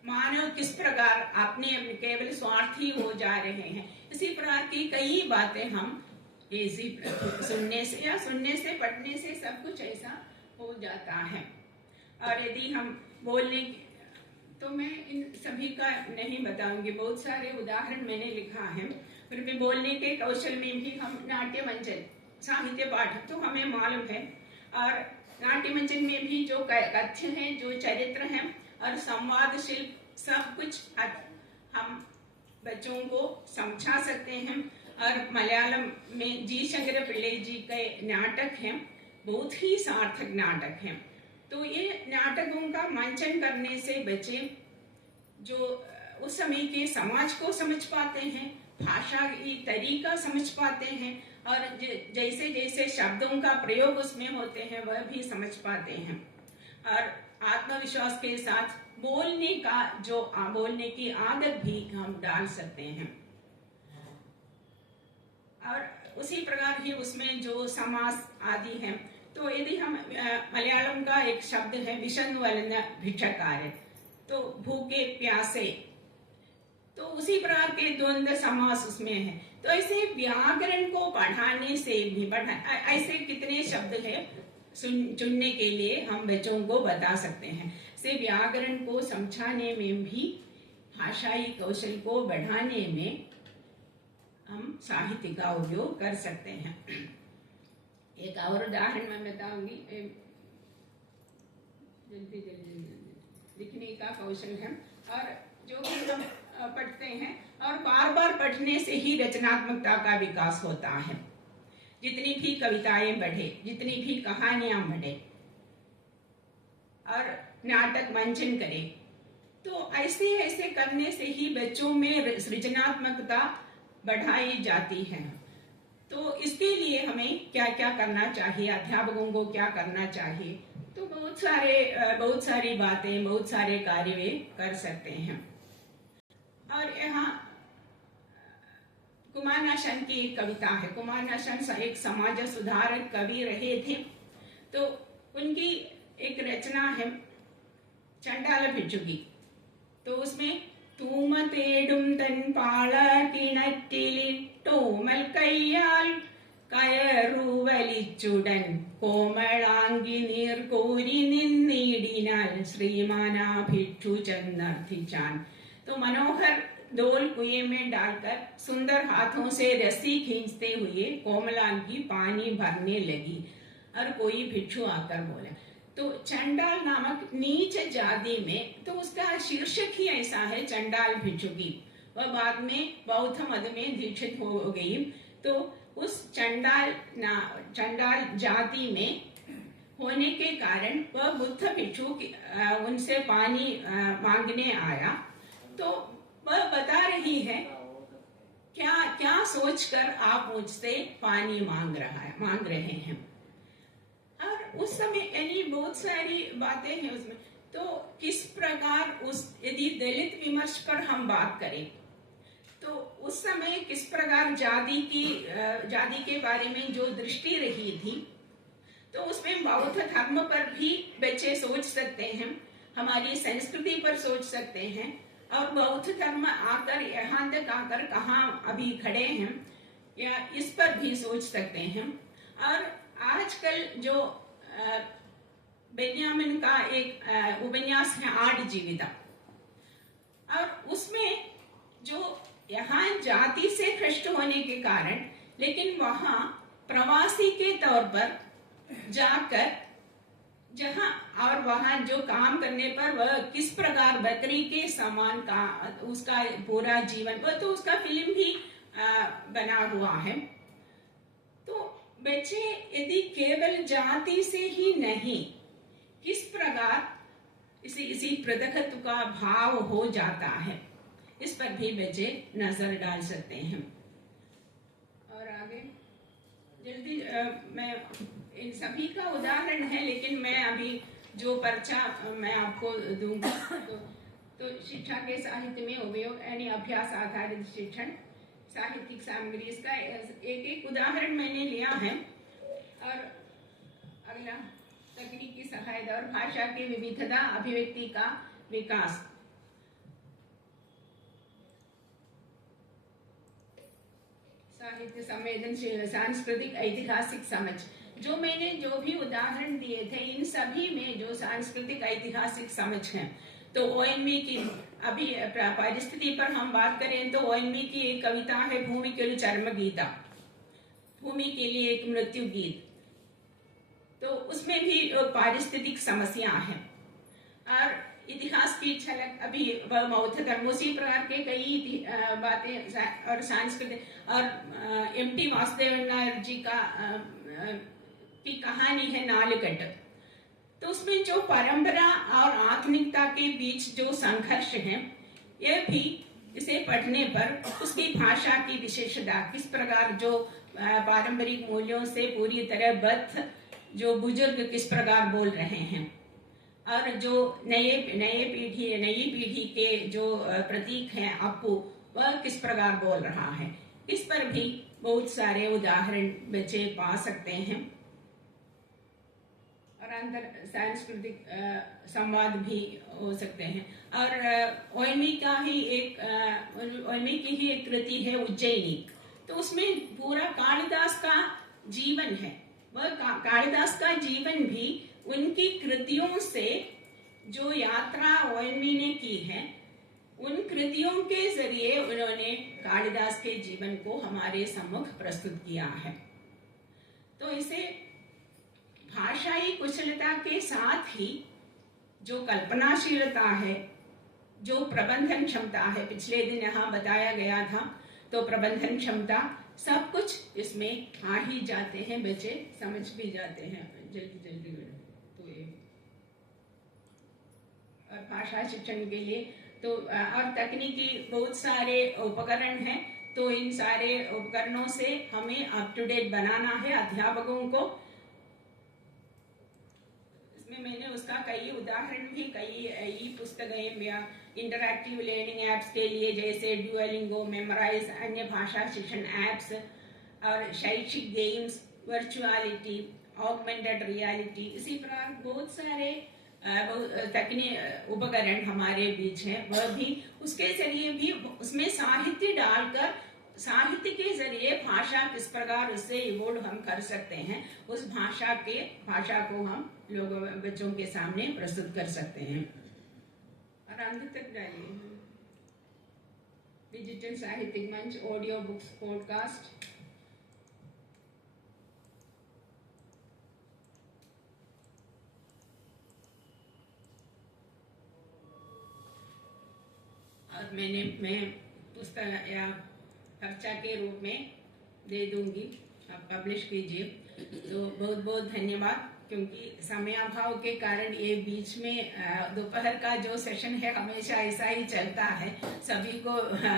मानव किस प्रकार अपने केवल स्वार्थी हो जा रहे हैं, इसी प्रकार की कई बातें हम इसी सुनने से पढ़ने से सब कुछ ऐसा हो जाता है। और यदि हम बोलने, तो मैं इन सभी का नहीं बताऊंगी, बहुत सारे उदाहरण मैंने लिखा है। फिर भी बोलने के कौशल में भी हम नाट्य मंचन, साहित्य पाठ तो हमें मालूम है, और नाट्य मंचन में भी जो कथ्य है, जो चरित्र है और संवाद शिल्प, सब कुछ हम बच्चों को समझा सकते हैं और मलयालम में जी शंकर पिल्ले जी के नाटक हैं, बहुत ही सार्थक नाटक हैं। तो ये नाटकों का मंचन करने से बच्चे जो उस समय के समाज को समझ पाते हैं, भाषा की तरीका समझ पाते हैं, और जैसे जैसे शब्दों का प्रयोग उसमें होते हैं वह भी समझ पाते हैं, और आत्मविश्वास के साथ बोलने की आदत भी हम डाल सकते हैं। और उसी प्रकार ही उसमें जो समास आदि हैं, तो यदि हम मलयालम का एक शब्द है विषन वलन भिक्षकार, तो भूखे प्यासे, तो उसी प्रकार के द्वंद्व समास उसमें है। तो ऐसे व्याकरण को पढ़ाने से भी ऐसे कितने शब्द है चुनने के लिए हम बच्चों को बता सकते हैं। से व्याकरण को समझाने में भी, भाषाई कौशल को बढ़ाने में हम साहित्य का उपयोग कर सकते हैं। एक और उदाहरण मैं बताऊंगी, जल्दी लिखने का कौशल है, और जो भी हम पढ़ते हैं और बार बार पढ़ने से ही रचनात्मकता का विकास होता है। जितनी भी कविताएं पढ़े, जितनी भी कहानियां पढ़े और नाटक मंचन करे, तो ऐसे करने से ही बच्चों में सृजनात्मकता बढ़ाई जाती है। तो इसके लिए हमें क्या क्या करना चाहिए, अध्यापकों को क्या करना चाहिए, तो बहुत सारी बातें, बहुत सारे कार्य वे कर सकते हैं। और यहाँ कुमारनाशन की एक कविता है। कुमारनाशन एक समाज सुधारक कवि रहे थे, तो उनकी एक रचना है चंडाल भिक्षुकी। तो उसमें तूम तेडुम तन पाला किणट्टिलिट्टोमल कैयाल കയറുവലിച്ചുടൻ കോമളാങ്കി നീർക്കോരി നിന്നിടിനാൽ ശ്രീമാനാ ഭിക്ഷു ചെന്നർത്ഥിച്ചാൻ। तो मनोहर डोल कुएं में डालकर सुंदर हाथों से रस्सी खींचते हुए कोमलांगी पानी भरने लगी, और कोई भिक्षु आकर बोला। तो चंडाल नामक नीच जाति में, तो उसका शीर्षक ही ऐसा है चंडाल भिक्षुकी। वह बाद में बौद्ध मत में दीक्षित हो गई। तो उस चंडाल जाति में होने के कारण वह बुद्ध भिक्षु उनसे पानी मांगने आया। तो वह बता रही है क्या क्या सोचकर आप मुझसे पानी मांग रहे हैं। और उस समय यानी बहुत सारी बातें हैं उसमें। तो किस प्रकार यदि दलित विमर्श पर हम बात करें, तो उस समय किस प्रकार जाति के बारे में जो दृष्टि रही थी, तो उसमें बौद्ध धर्म पर भी बच्चे सोच सकते हैं, हमारी संस्कृति पर सोच सकते हैं, और बौद्ध धर्म आकर यहाँ तक आकर कहाँ अभी खड़े हैं, या इस पर भी सोच सकते हैं। और आजकल जो बेन्यामिन का एक उपन्यास है आड़ जीविता, और उसमें जो यहाँ जाति से भ्रष्ट होने के कारण, लेकिन वहाँ प्रवासी के तौर पर जाकर जहाँ और वहाँ जो काम करने पर वह किस प्रकार बकरी के समान का उसका पूरा जीवन, वह तो उसका फिल्म भी बना हुआ है। तो बच्चे यदि केवल जाति से ही नहीं, किस प्रकार इसी पृथकत्व का भाव हो जाता है, इस पर भी बच्चे नजर डाल सकते हैं। और आगे जल्दी मैं इन सभी का उदाहरण है, लेकिन मैं अभी जो पर्चा मैं आपको दूंगा, तो शिक्षा के साहित्य में उपयोग यानी अभ्यास आधारित शिक्षण, साहित्यिक सामग्री, इसका एक उदाहरण मैंने लिया है। और अगला तकनीकी सहायता और भाषा की विविधता, अभिव्यक्ति का विकास। साहित्य संवेदनशील, सांस्कृतिक ऐतिहासिक समझ। जो मैंने जो भी उदाहरण दिए थे, इन सभी में जो सांस्कृतिक ऐतिहासिक समझ है, तो ओएनवी की अभी परिस्थिति पर हम बात करें तो ओएनवी की एक कविता है भूमि के लिए चर्म गीता, भूमि के लिए एक मृत्यु गीत। तो उसमें भी पारिस्थितिक समस्या है। और इतिहास की झलक अभी बहुत धर्म उसी प्रकार के कई बातें और सांस्कृतिक और एमटी वासुदेवन नायर जी का की कहानी है नालकट। तो उसमें जो परंपरा और आधुनिकता के बीच जो संघर्ष है, यह भी इसे पढ़ने पर उसकी भाषा की विशेषता किस प्रकार जो पारंपरिक मूल्यों से पूरी तरह बद्ध जो बुजुर्ग किस प्रकार बोल रहे हैं और जो नई पीढ़ी के जो प्रतीक हैं अपू वह किस प्रकार बोल रहा है, इस पर भी बहुत सारे उदाहरण बच्चे पा सकते हैं और अंतर सांस्कृतिक संवाद भी हो सकते हैं। और ओएमई की ही एक कृति है उज्जैनी, तो उसमें पूरा कालिदास का जीवन है। वह कालिदास का जीवन भी उनकी कृतियों से जो यात्रा ओएमई ने की है, उन कृतियों के जरिए उन्होंने कालिदास के जीवन को हमारे सम्मुख प्रस्तुत किया है। तो इसे भाषाई कुशलता के साथ ही जो कल्पनाशीलता है, जो प्रबंधन क्षमता है, पिछले दिन यहाँ बताया गया था, तो प्रबंधन क्षमता सब कुछ इसमें आ ही जाते हैं, बच्चे समझ भी जाते हैं जल्दी में। तो ये और भाषा शिक्षण के लिए तो और तकनीकी बहुत सारे उपकरण हैं, तो इन सारे उपकरणों से हमें अप टू डेट बनाना है अध्यापकों को। इसमें मैंने उसका कई उदाहरण भी कई ई पुस्तकें या इंटरैक्टिव लर्निंग एप्स के लिए जैसे ड्यूओलिंगो, मेमोराइज, अन्य भाषा शिक्षण एप्स और शैक्षिक गेम्स, वर्चुअलिटी, ऑगमेंटेड रियलिटी, इसी प्रकार बहुत सारे तकनीक उपकरण हमारे बीच है। वह भी उसके जरिए भी उसमें साहित्य डालकर साहित्य के जरिए भाषा किस प्रकार उससे इवोल्व हम कर सकते हैं, उस भाषा को हम लोगों बच्चों के सामने प्रस्तुत कर सकते हैं। और अंत तक डालिए डिजिटल साहित्यिक मंच, ऑडियो बुक्स, पॉडकास्ट, और मैं पुस्तक या खर्चा के रूप में दे दूंगी, आप पब्लिश कीजिए। तो बहुत बहुत धन्यवाद, क्योंकि समय अभाव के कारण ये बीच में दोपहर का जो सेशन है हमेशा ऐसा ही चलता है, सभी को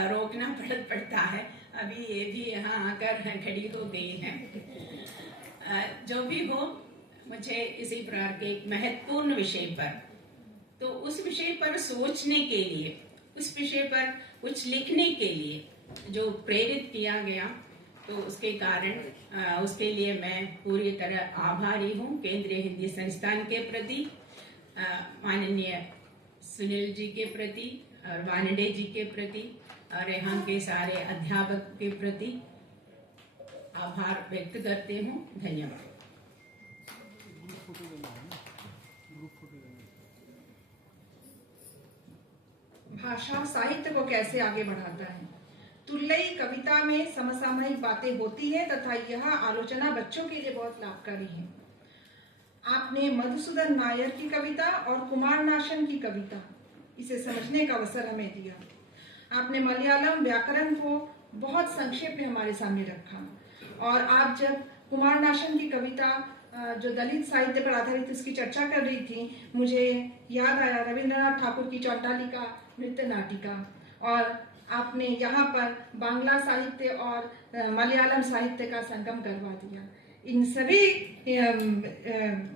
रोकना पड़ता है। अभी ये भी यहाँ आकर खड़ी हो गई है। जो भी हो, मुझे इसी प्रकार के एक महत्वपूर्ण विषय पर, तो उस विषय पर सोचने के लिए, उस विषय पर कुछ लिखने के लिए जो प्रेरित किया गया, तो उसके कारण उसके लिए मैं पूरी तरह आभारी हूँ केंद्रीय हिंदी संस्थान के प्रति, माननीय सुनील जी के प्रति और वानडे जी के प्रति और यहाँ के सारे अध्यापक के प्रति आभार व्यक्त करती हूँ। धन्यवाद। भाषा साहित्य को कैसे आगे बढ़ाता है। तुल्लई कविता में समसामयिक बातें होती है तथा यह आलोचना बच्चों के लिए बहुत लाभकारी है। आपने मधुसूदन नायर की कविता और कुमार नाशन की कविता इसे समझने का अवसर हमें दिया। आपने मलयालम व्याकरण को बहुत संक्षेप में हमारे सामने रखा और आप जब कुमार नाशन की कविता जो दलित साहित्य पर आधारित उसकी चर्चा कर रही थी, मुझे याद आया रविंद्रनाथ ठाकुर की चौटालिका नृत्य नाटिका, और आपने यहाँ पर बांग्ला साहित्य और मलयालम साहित्य का संगम करवा दिया। इन सभी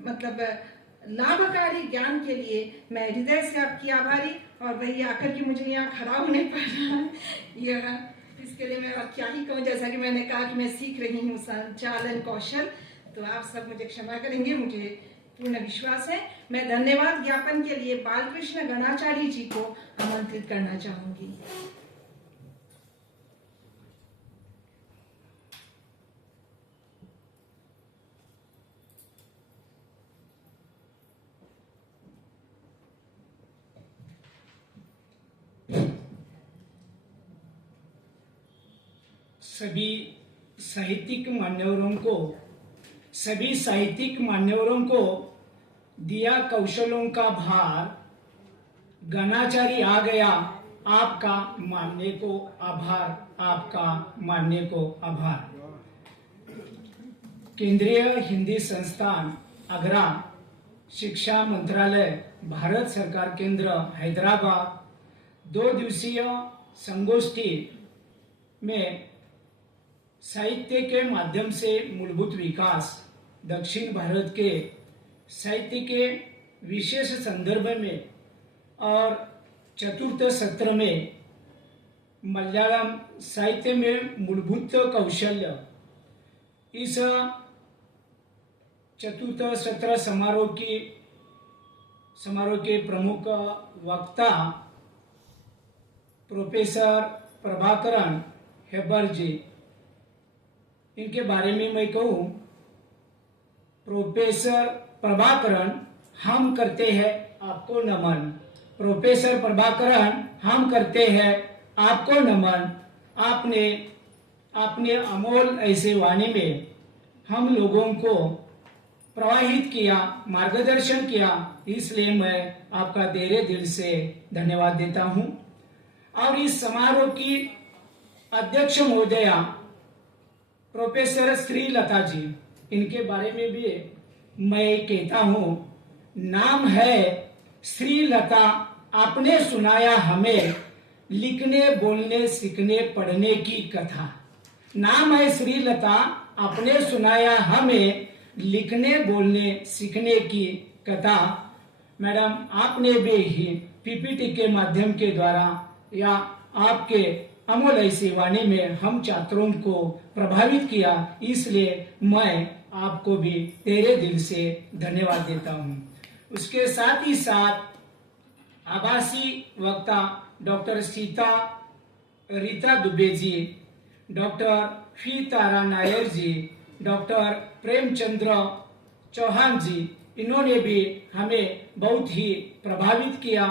मतलब लाभकारी ज्ञान के लिए मैं हृदय से आपकी आभारी, और वही आकर के मुझे यहाँ खड़ा होने पड़ रहा है यह, इसके लिए मैं और क्या ही कहूँ। जैसा कि मैंने कहा कि मैं सीख रही हूँ संचालन कौशल, तो आप सब मुझे क्षमा करेंगे, मुझे पूर्ण विश्वास है। मैं धन्यवाद ज्ञापन के लिए बालकृष्ण गणाचार्य जी को आमंत्रित करना चाहूंगी। सभी साहित्यिक मान्यवरों को दिया कौशलों का भार गणाचारी आ गया, आपका मानने को आभार, आपका मानने को आभार। केंद्रीय हिंदी संस्थान आगरा, शिक्षा मंत्रालय, भारत सरकार केंद्र हैदराबाद 2 दिवसीय संगोष्ठी में साहित्य के माध्यम से मूलभूत विकास, दक्षिण भारत के साहित्य के विशेष संदर्भ में और चतुर्थ सत्र में मलयालम साहित्य में मूलभूत कौशल्य, इस चतुर्थ सत्र समारोह के प्रमुख वक्ता प्रोफेसर प्रभाकरन हेब्बर जी, इनके बारे में मैं कहूं, प्रोफेसर प्रभाकरन, हम करते हैं आपको नमन। प्रोफेसर प्रभाकरन, हम करते हैं आपको नमन। आपने अपने अमोल ऐसे वाणी में हम लोगों को प्रवाहित किया, मार्गदर्शन किया, इसलिए मैं आपका तहे दिल से धन्यवाद देता हूं। और इस समारोह की अध्यक्ष महोदया प्रोफेसर श्रीलता जी, इनके बारे में भी मैं कहता हूं, नाम है श्रीलता, आपने सुनाया हमें लिखने बोलने सीखने पढ़ने की कथा। नाम है श्रीलता, आपने सुनाया हमें लिखने बोलने सीखने की कथा। मैडम, आपने भी ही पीपीटी के माध्यम के द्वारा या आपके अमोल ऐसी वाणी में हम छात्रों को प्रभावित किया, इसलिए मैं आपको भी तेरे दिल से धन्यवाद देता हूं। उसके साथ ही साथ आभासी वक्ता डॉक्टर रीता दुबे जी, डॉक्टर फी तारा नायर जी, डॉक्टर प्रेमचंद्र चौहान जी, इन्होंने भी हमें बहुत ही प्रभावित किया।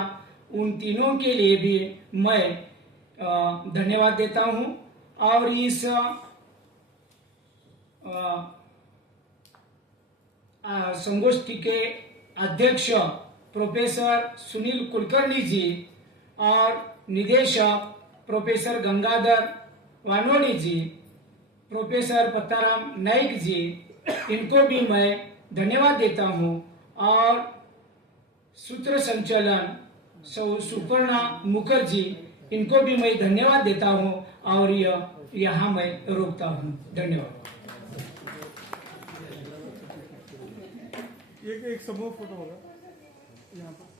उन तीनों के लिए भी मैं धन्यवाद देता हूं। और इस संगोष्ठी के अध्यक्ष प्रोफेसर सुनील कुलकर्णी जी और निदेशक प्रोफेसर गंगाधर वानोली जी, प्रोफेसर पत्ताराम नाइक जी, इनको भी मैं धन्यवाद देता हूं। और सूत्र संचालन सुपर्णा मुखर्जी, इनको भी मैं धन्यवाद देता हूं। और यहाँ मैं रोकता हूं। धन्यवाद। एक समूह फोटो होगा यहाँ पर।